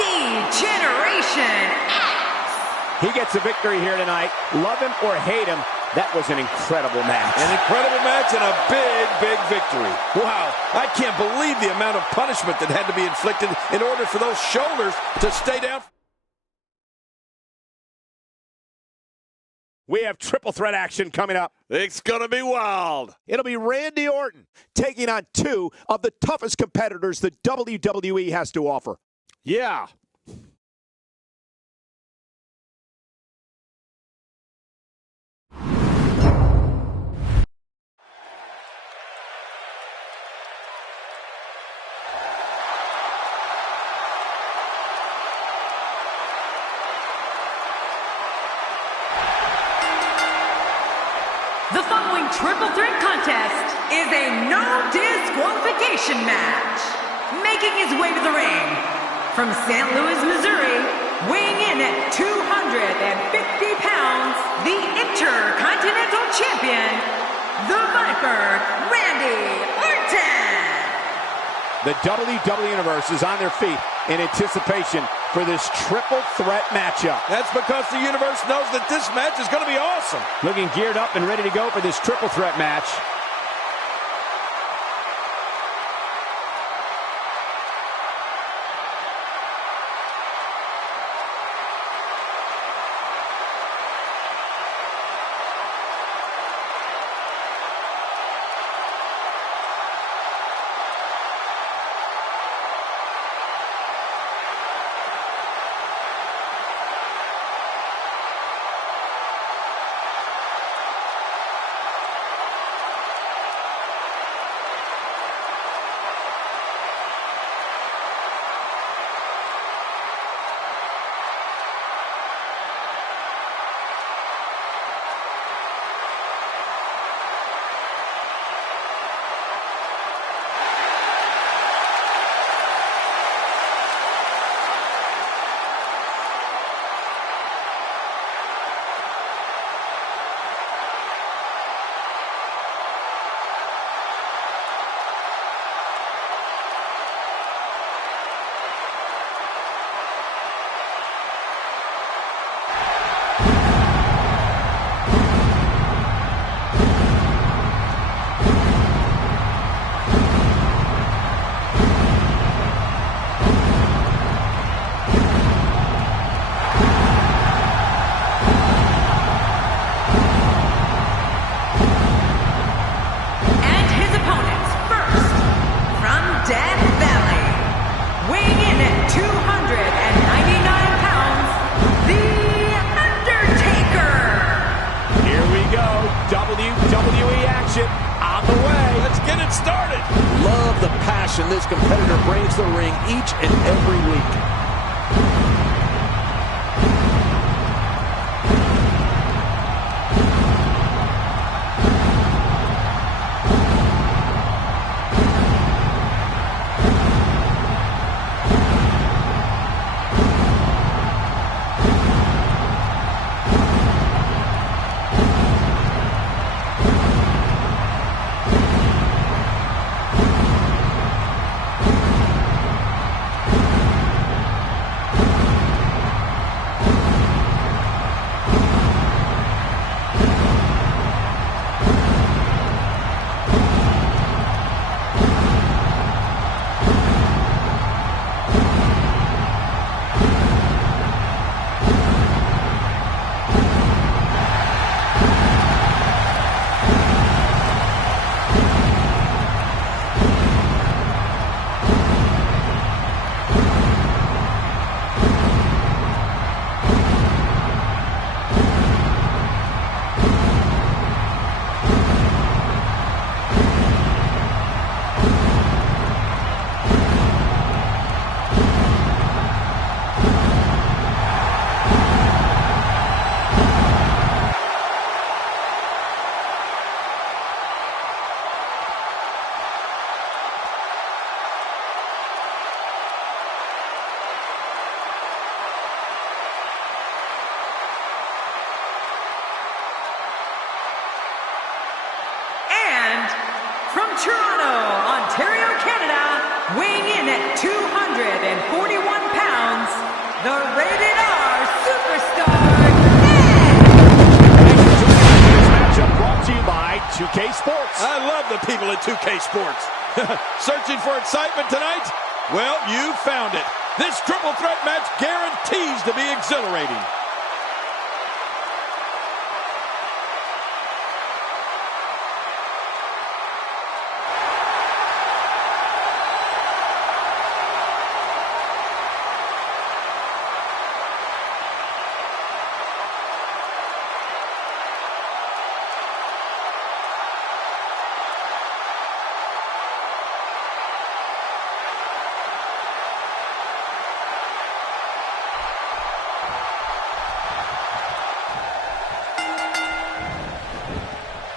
D-Generation X. He gets a victory here tonight. Love him or hate him, that was an incredible match. An incredible match and a big, big victory. Wow, I can't believe the amount of punishment that had to be inflicted in order for those shoulders to stay down. We have triple threat action coming up. It's going to be wild. It'll be Randy Orton taking on two of the toughest competitors the WWE has to offer. Yeah. The following triple threat contest is a no disqualification match. Making his way to the ring from St. Louis, Missouri, weighing in at 250 pounds, the Intercontinental Champion, the Viper, Randy Orton. The WWE Universe is on their feet in anticipation for this triple threat matchup. That's because the universe knows that this match is going to be awesome. Looking geared up and ready to go for this triple threat match. WWE action on the way. Let's get it started. Love the passion this competitor brings to the ring each and every week. Toronto, Ontario, Canada, weighing in at 241 pounds, the Rated R Superstar, This matchup brought to you by 2K Sports. I love the people at 2K Sports. Searching for excitement tonight? Well, you found it. This triple threat match guarantees to be exhilarating.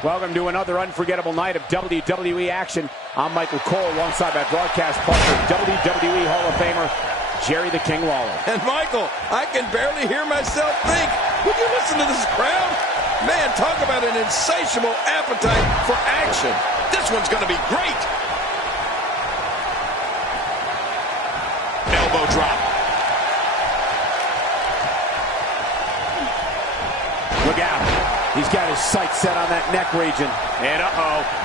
Welcome to another unforgettable night of WWE action. I'm Michael Cole alongside my broadcast partner, WWE Hall of Famer, Jerry the King Lawler. And Michael, I can barely hear myself think. Would you listen to this crowd? Man, talk about an insatiable appetite for action. This one's going to be great. Elbow drop. Look out. He's got his sights set on that neck region. And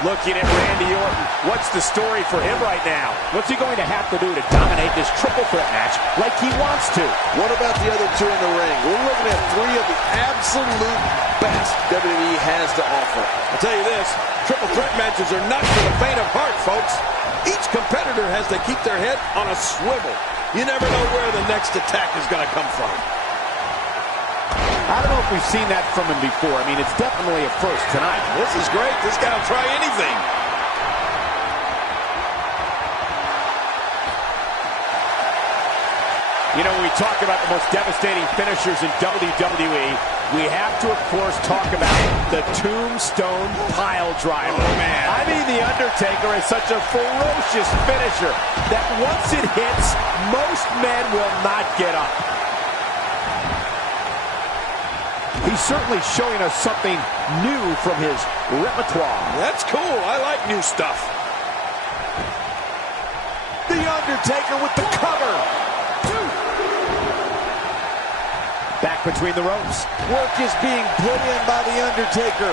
looking at Randy Orton. What's the story for him right now? What's he going to have to do to dominate this triple threat match like he wants to? What about the other two in the ring? We're looking at three of the absolute best WWE has to offer. I'll tell you this, triple threat matches are not for the faint of heart, folks. Each competitor has to keep their head on a swivel. You never know where the next attack is going to come from. I don't know if we've seen that from him before. I mean, it's definitely a first tonight. This is great. This guy will try anything. You know, when we talk about the most devastating finishers in WWE, we have to, of course, talk about the Tombstone Pile Driver. Oh, man. I mean, The Undertaker is such a ferocious finisher that once it hits, most men will not get up. He's certainly showing us something new from his repertoire. That's cool. I like new stuff. The Undertaker with the cover. Back between the ropes. Work is being put in by The Undertaker.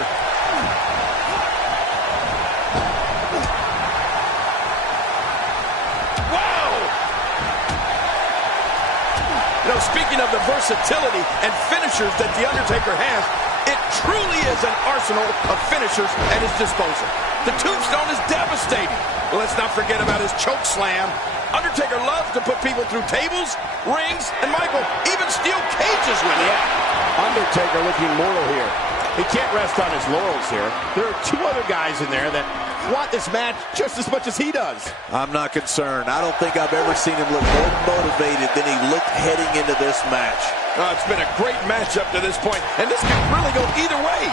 You know, speaking of the versatility and finishers that The Undertaker has, it truly is an arsenal of finishers at his disposal. The Tombstone is devastating. But let's not forget about his choke slam. Undertaker loves to put people through tables, rings, and Michael, even steel cages with it. Undertaker looking mortal here. He can't rest on his laurels here. There are two other guys in there that want this match just as much as he does. I'm not concerned. I don't think I've ever seen him look more motivated than he looked heading into this match. Oh, it's been a great match up to this point, and this could really go either way.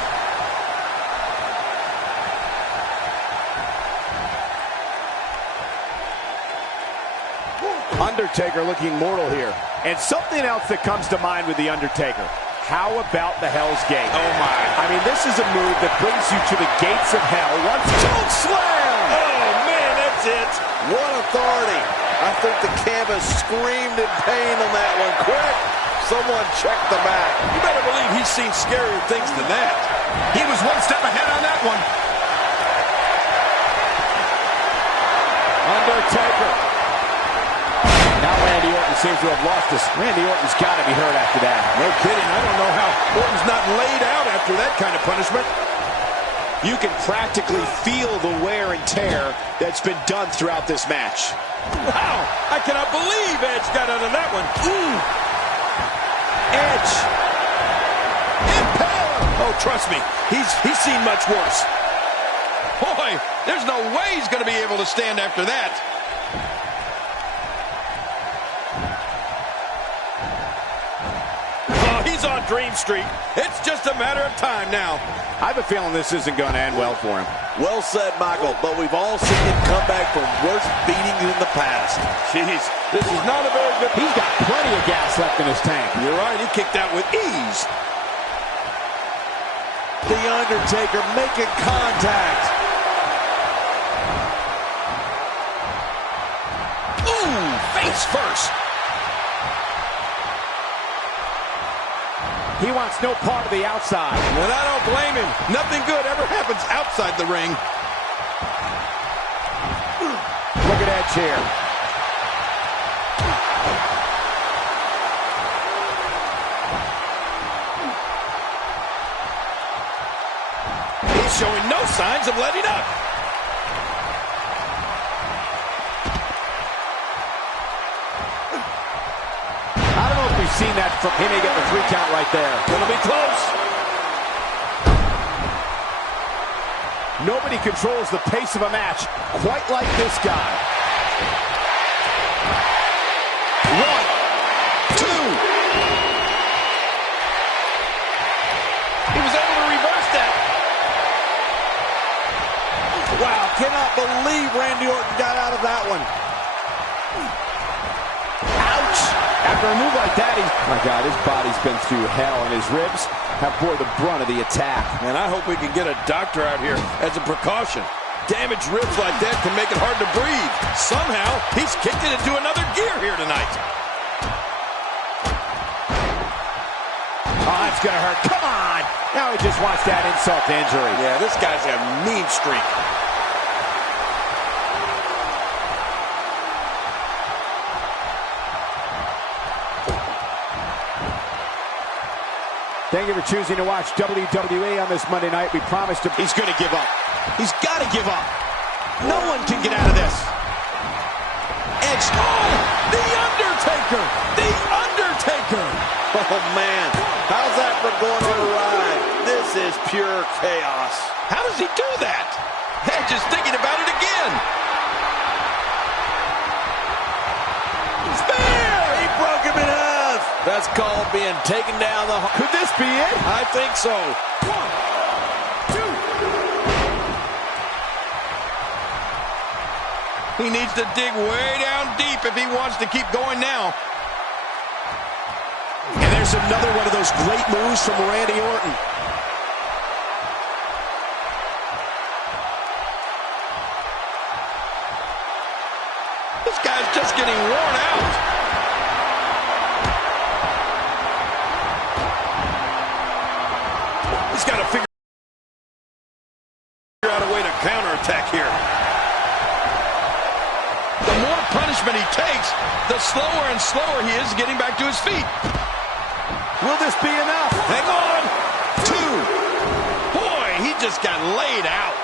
Undertaker looking mortal here. And something else that comes to mind with The Undertaker. How about the Hell's Gate? Oh, my. I mean, this is a move that brings you to the gates of hell. Once Choke slam! Oh, man, that's it. What authority. I think the canvas screamed in pain on that one. Quick, someone check the back. You better believe he's seen scarier things than that. He was one step ahead on that one. Undertaker. Now Randy Orton seems to have lost this. Randy Orton's got to be hurt after that. No kidding. I don't know how Orton's not laid out after that kind of punishment. You can practically feel the wear and tear that's been done throughout this match. Wow. I cannot believe Edge got out of that one. Ooh. Edge. Impaler. Oh, trust me. He's seen much worse. Boy, there's no way he's going to be able to stand after that. He's on Dream Street. It's just a matter of time now. I have a feeling this isn't going to end well for him. Well said, Michael, but we've all seen him come back from worse beatings in the past. Jeez, this is not a very good... He's got plenty of gas left in his tank. You're right, he kicked out with ease. The Undertaker making contact. Ooh, face first. He wants no part of the outside. And I don't blame him. Nothing good ever happens outside the ring. Look at Edge here. He's showing no signs of letting up. I don't know if we've seen that from him. He get the 3 count right there. It'll be close. Nobody controls the pace of a match quite like this guy. 1, 2. He was able to reverse that. Wow, cannot believe Randy Orton got out of that one. Ouch! After a move like that, my God, his body's been through hell, and his ribs have bore the brunt of the attack. And I hope we can get a doctor out here as a precaution. Damaged ribs like that can make it hard to breathe. Somehow, he's kicked it into another gear here tonight. Oh, that's gonna hurt. Come on! Now he just wants that insult to injury. Yeah, this guy's got a mean streak. Thank you for choosing to watch WWE on this Monday night. We promise to... He's going to give up. He's got to give up. No one can get out of this. Edge. Oh, The Undertaker! The Undertaker! Oh, man. How's that for going on a ride? This is pure chaos. How does he do that? Edge is thinking about it again. Spear! He broke him in half. That's called being taken down the... Could this be it? I think so. 1, 2. He needs to dig way down deep if he wants to keep going now. And there's another one of those great moves from Randy Orton. This guy's just getting worn out. He's got to figure out a way to counterattack here. The more punishment he takes, the slower and slower he is getting back to his feet. Will this be enough? Hang on. 2. Boy, he just got laid out.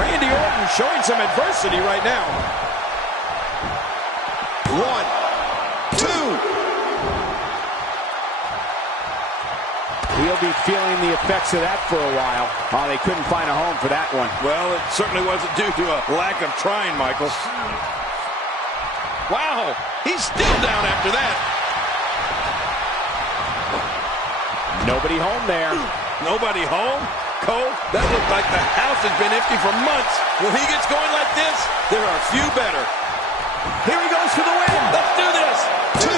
Randy Orton showing some adversity right now. 1, 2. He'll be feeling the effects of that for a while. Oh, they couldn't find a home for that one. Well, it certainly wasn't due to a lack of trying, Michael. Wow, he's still down after that. Nobody home there. Nobody home? Cole, that looked like the house has been empty for months. When he gets going like this, there are few better. Here he goes for the win. Let's do this. 2.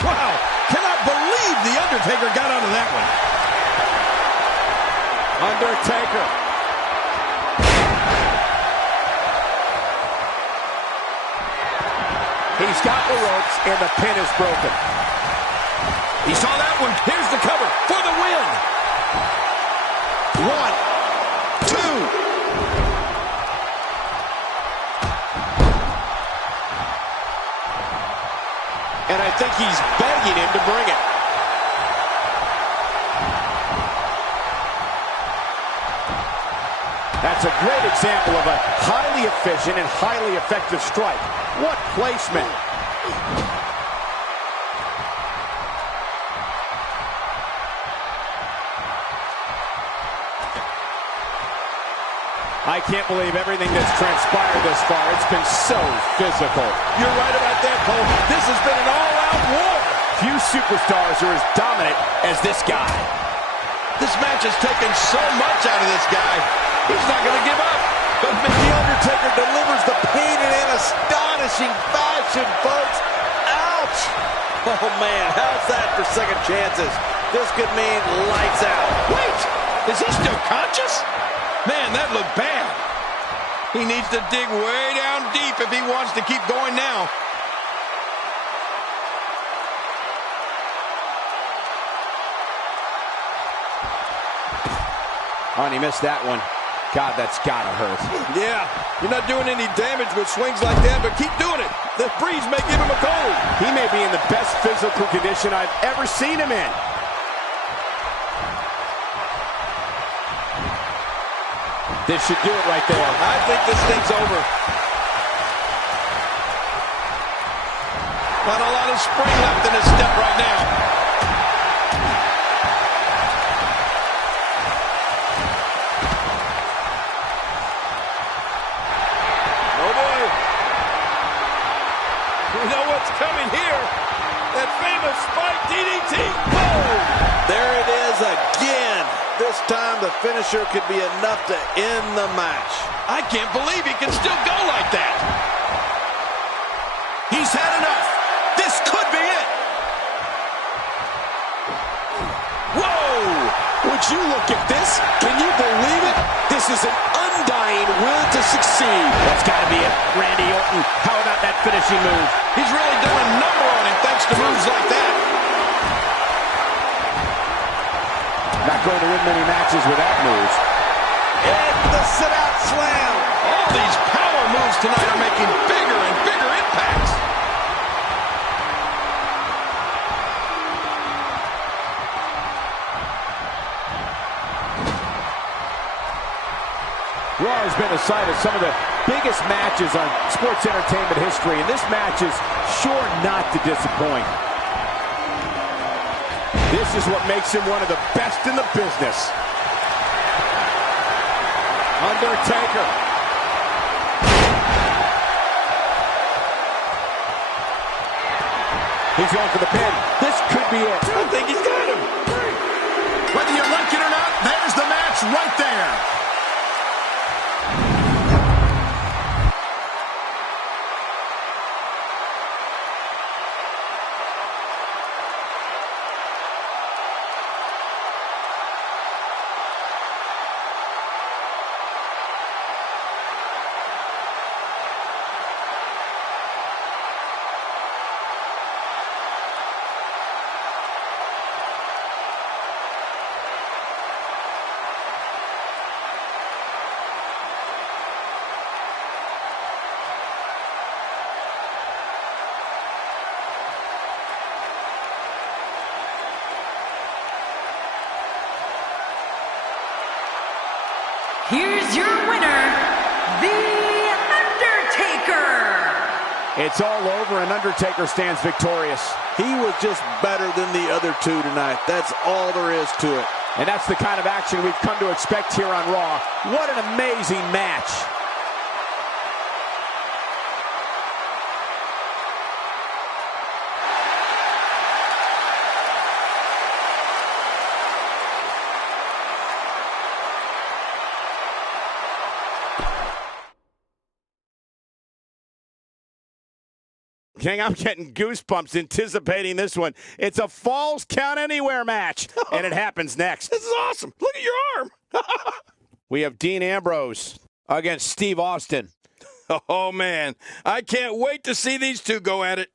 Wow, cannot believe The Undertaker got out of that one. Undertaker. He's got the ropes, and the pin is broken. He saw that one. Here's the cover for the win. 1, 2. And I think he's begging him to bring it. That's a great example of a highly efficient and highly effective strike. What placement. I can't believe everything that's transpired this far. It's been so physical. You're right about that, Cole. This has been an all-out war. Few superstars are as dominant as this guy. This match has taken so much out of this guy. He's not going to give up. But The Undertaker delivers the pain in an astonishing fashion, folks. Ouch! Oh, man, how's that for second chances? This could mean lights out. Wait, is he still conscious? Man, that looked bad. He needs to dig way down deep if he wants to keep going now. Oh, and he missed that one. God, that's gotta hurt. Yeah, you're not doing any damage with swings like that, but keep doing it. The breeze may give him a cold. He may be in the best physical condition I've ever seen him in. This should do it right there. I think this thing's over. Not a lot of spring left in his step right now. Coming here, that famous spike DDT. Boom! There it is again. This time the finisher could be enough to end the match. I can't believe he can still go like that. He's had enough. This could be it. Whoa! Would you look at this? Can you believe it? This is an undying will to succeed. That's got to be it. Randy Orton, how about that finishing move? He's really done a number on him thanks to moves like that. Not going to win many matches with that move. And the sit-out slam. All these power moves tonight are making bigger and bigger impacts. Raw has been the site of some of the biggest matches on sports entertainment history, and this match is sure not to disappoint. This is what makes him one of the best in the business. Undertaker. He's going for the pin. This could be it. I think he's got him. Whether you like it or not, there's the match right there. Here's your winner, The Undertaker. It's all over and Undertaker stands victorious. He was just better than the other two tonight. That's all there is to it. And that's the kind of action we've come to expect here on Raw. What an amazing match. King, I'm getting goosebumps anticipating this one. It's a Falls Count Anywhere match, and it happens next. This is awesome. Look at your arm. We have Dean Ambrose against Steve Austin. Oh, man. I can't wait to see these two go at it.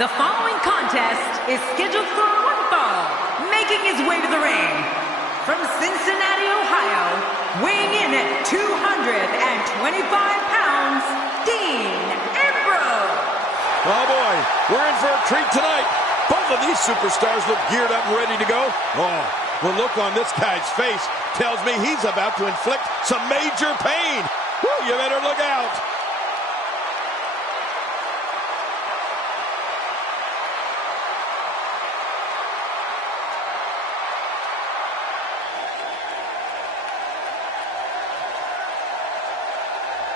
The following contest is scheduled for one fall, making his way to the ring. From Cincinnati, Ohio, weighing in at 225 pounds, Dean Ambrose. Oh, boy, we're in for a treat tonight. Both of these superstars look geared up and ready to go. Oh, the look on this guy's face tells me he's about to inflict some major pain. Woo, you better look out.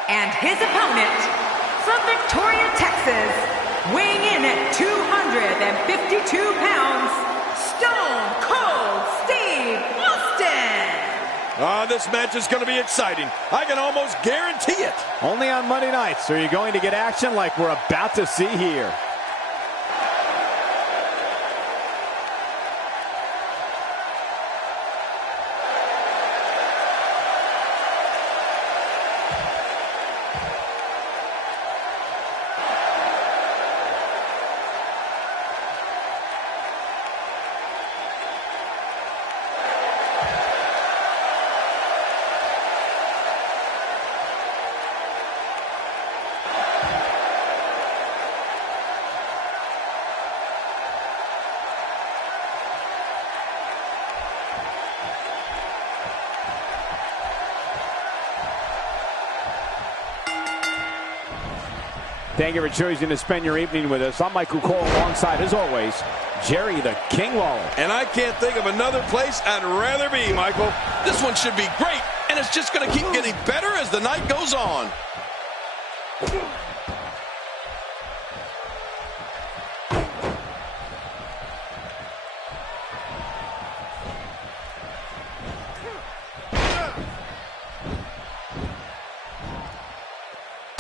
And his opponent, from Victoria, Texas, weighing in at 252 pounds, Stone Cold Steve Austin. This match is going to be exciting. I can almost guarantee it. Only on Monday nights are you going to get action like we're about to see here. Thank you for choosing to spend your evening with us. I'm Michael Cole alongside, as always, Jerry the King Lawler. And I can't think of another place I'd rather be, Michael. This one should be great, and it's just going to keep getting better as the night goes on.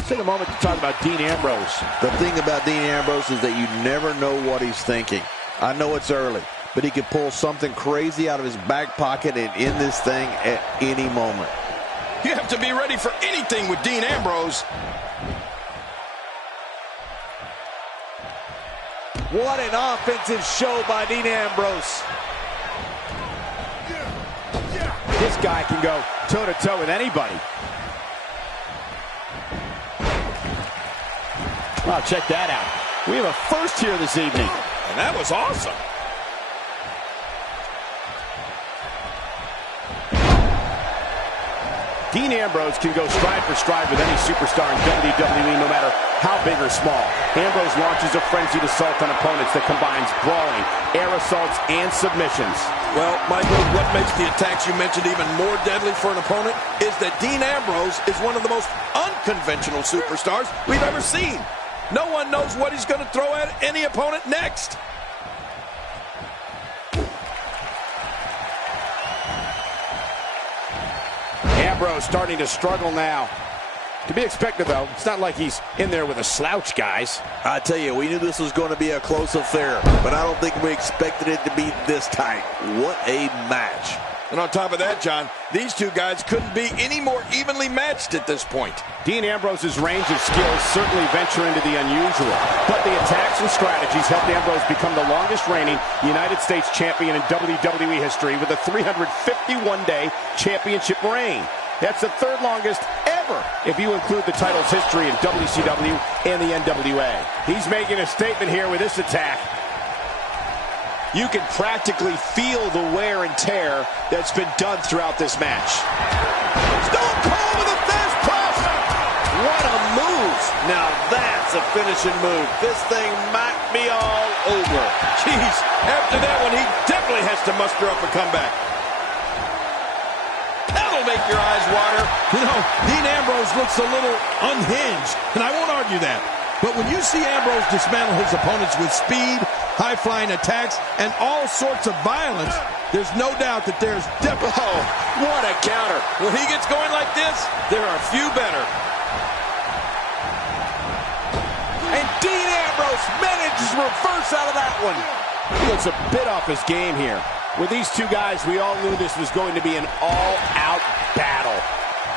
Take a moment to talk about Dean Ambrose. The thing about Dean Ambrose is that you never know what he's thinking. I know it's early, but he could pull something crazy out of his back pocket and end this thing at any moment. You have to be ready for anything with Dean Ambrose. What an offensive show by Dean Ambrose. This guy can go toe-to-toe with anybody. Wow, check that out. We have a first here this evening. And that was awesome. Dean Ambrose can go stride for stride with any superstar in WWE, no matter how big or small. Ambrose launches a frenzied assault on opponents that combines brawling, air assaults, and submissions. Well, Michael, what makes the attacks you mentioned even more deadly for an opponent is that Dean Ambrose is one of the most unconventional superstars we've ever seen. No one knows what he's going to throw at any opponent next. Ambrose starting to struggle now. To be expected, though. It's not like he's in there with a slouch, guys. I tell you, we knew this was going to be a close affair, but I don't think we expected it to be this tight. What a match. And on top of that, John, these two guys couldn't be any more evenly matched at this point. Dean Ambrose's range of skills certainly venture into the unusual, but the attacks and strategies helped Ambrose become the longest reigning United States champion in WWE history with a 351-day championship reign. That's the third longest ever if you include the title's history in WCW and the NWA. He's making a statement here with this attack. You can practically feel the wear and tear that's been done throughout this match. Stone Cold with a fast press. What a move. Now that's a finishing move. This thing might be all over. Jeez, after that one, he definitely has to muster up a comeback. That'll make your eyes water. You know, Dean Ambrose looks a little unhinged, and I won't argue that. But when you see Ambrose dismantle his opponents with speed, high-flying attacks, and all sorts of violence, there's no doubt that there's definitely... Oh, what a counter. When he gets going like this, there are few better. And Dean Ambrose manages to reverse out of that one. He looks a bit off his game here. With these two guys, we all knew this was going to be an all-out battle.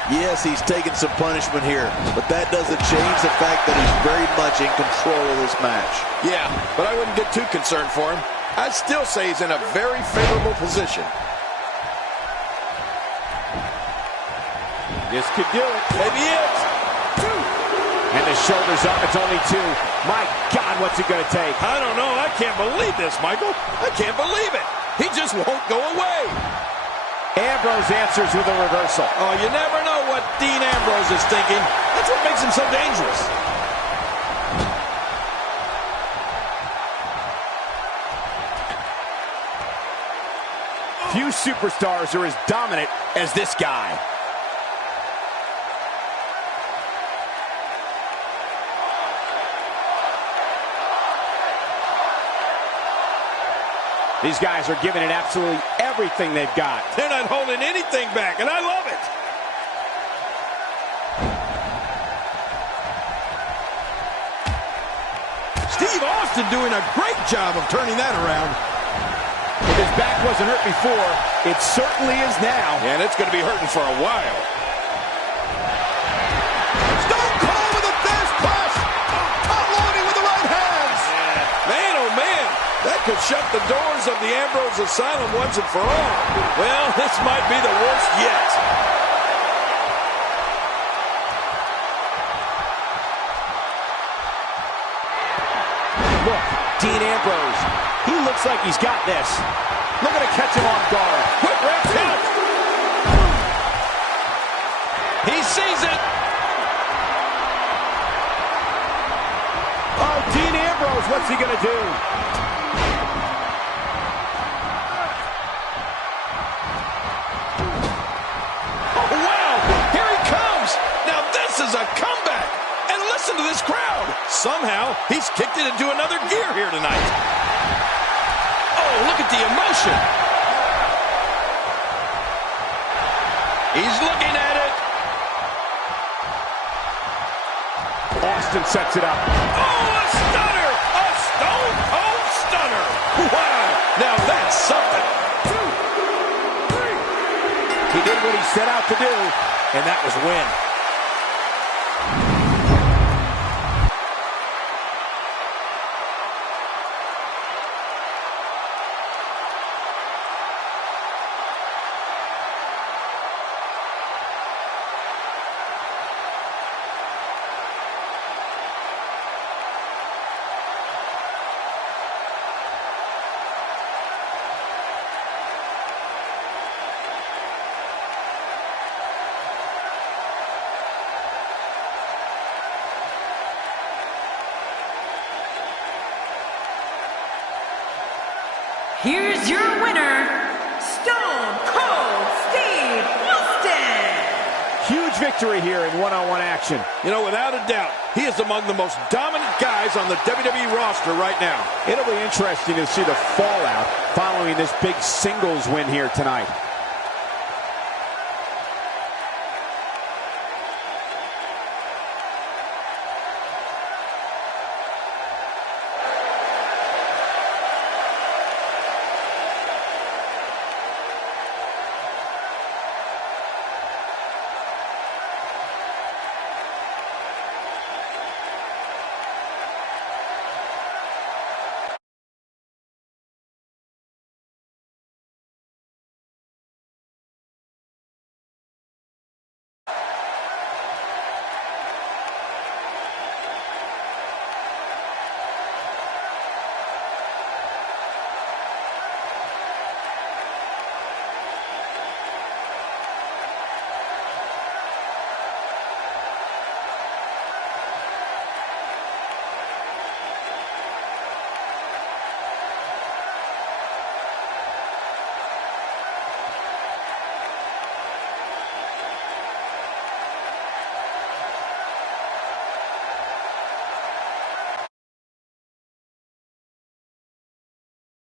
Yes, he's taking some punishment here, but that doesn't change the fact that he's very much in control of this match. Yeah, but I wouldn't get too concerned for him. I'd still say he's in a very favorable position. This could do it. Maybe it. And the shoulders up, it's only two. My God, what's it going to take? I don't know. I can't believe this, Michael. I can't believe it. He just won't go away. Ambrose answers with a reversal. Oh, you never know what Dean Ambrose is thinking. That's what makes him so dangerous. Few superstars are as dominant as this guy. These guys are giving it absolutely everything they've got. They're not holding anything back, and I love it. Steve Austin doing a great job of turning that around. If his back wasn't hurt before, it certainly is now. And it's going to be hurting for a while. Stone Cold with a fist push. Top loading with the right hands. Man, oh man, that could shut the doors of the Ambrose Asylum once and for all. Well, this might be the worst yet. Look, Dean Ambrose. He looks like he's got this. Looking to catch him off guard. Quick ref count. He sees it. Oh, Dean Ambrose, what's he going to do? Oh, wow, here he comes. Now this is a comeback. And listen to this crowd. Somehow, he's kicked it into another gear here tonight. Oh, look at the emotion. He's looking at it. Austin sets it up. Oh, a stunner! A Stone Cold stunner! Wow, now that's something. 2, 3. He did what he set out to do, and that was win. Here's your winner, Stone Cold Steve Austin. Huge victory here in one-on-one action. You know, without a doubt, he is among the most dominant guys on the WWE roster right now. It'll be interesting to see the fallout following this big singles win here tonight.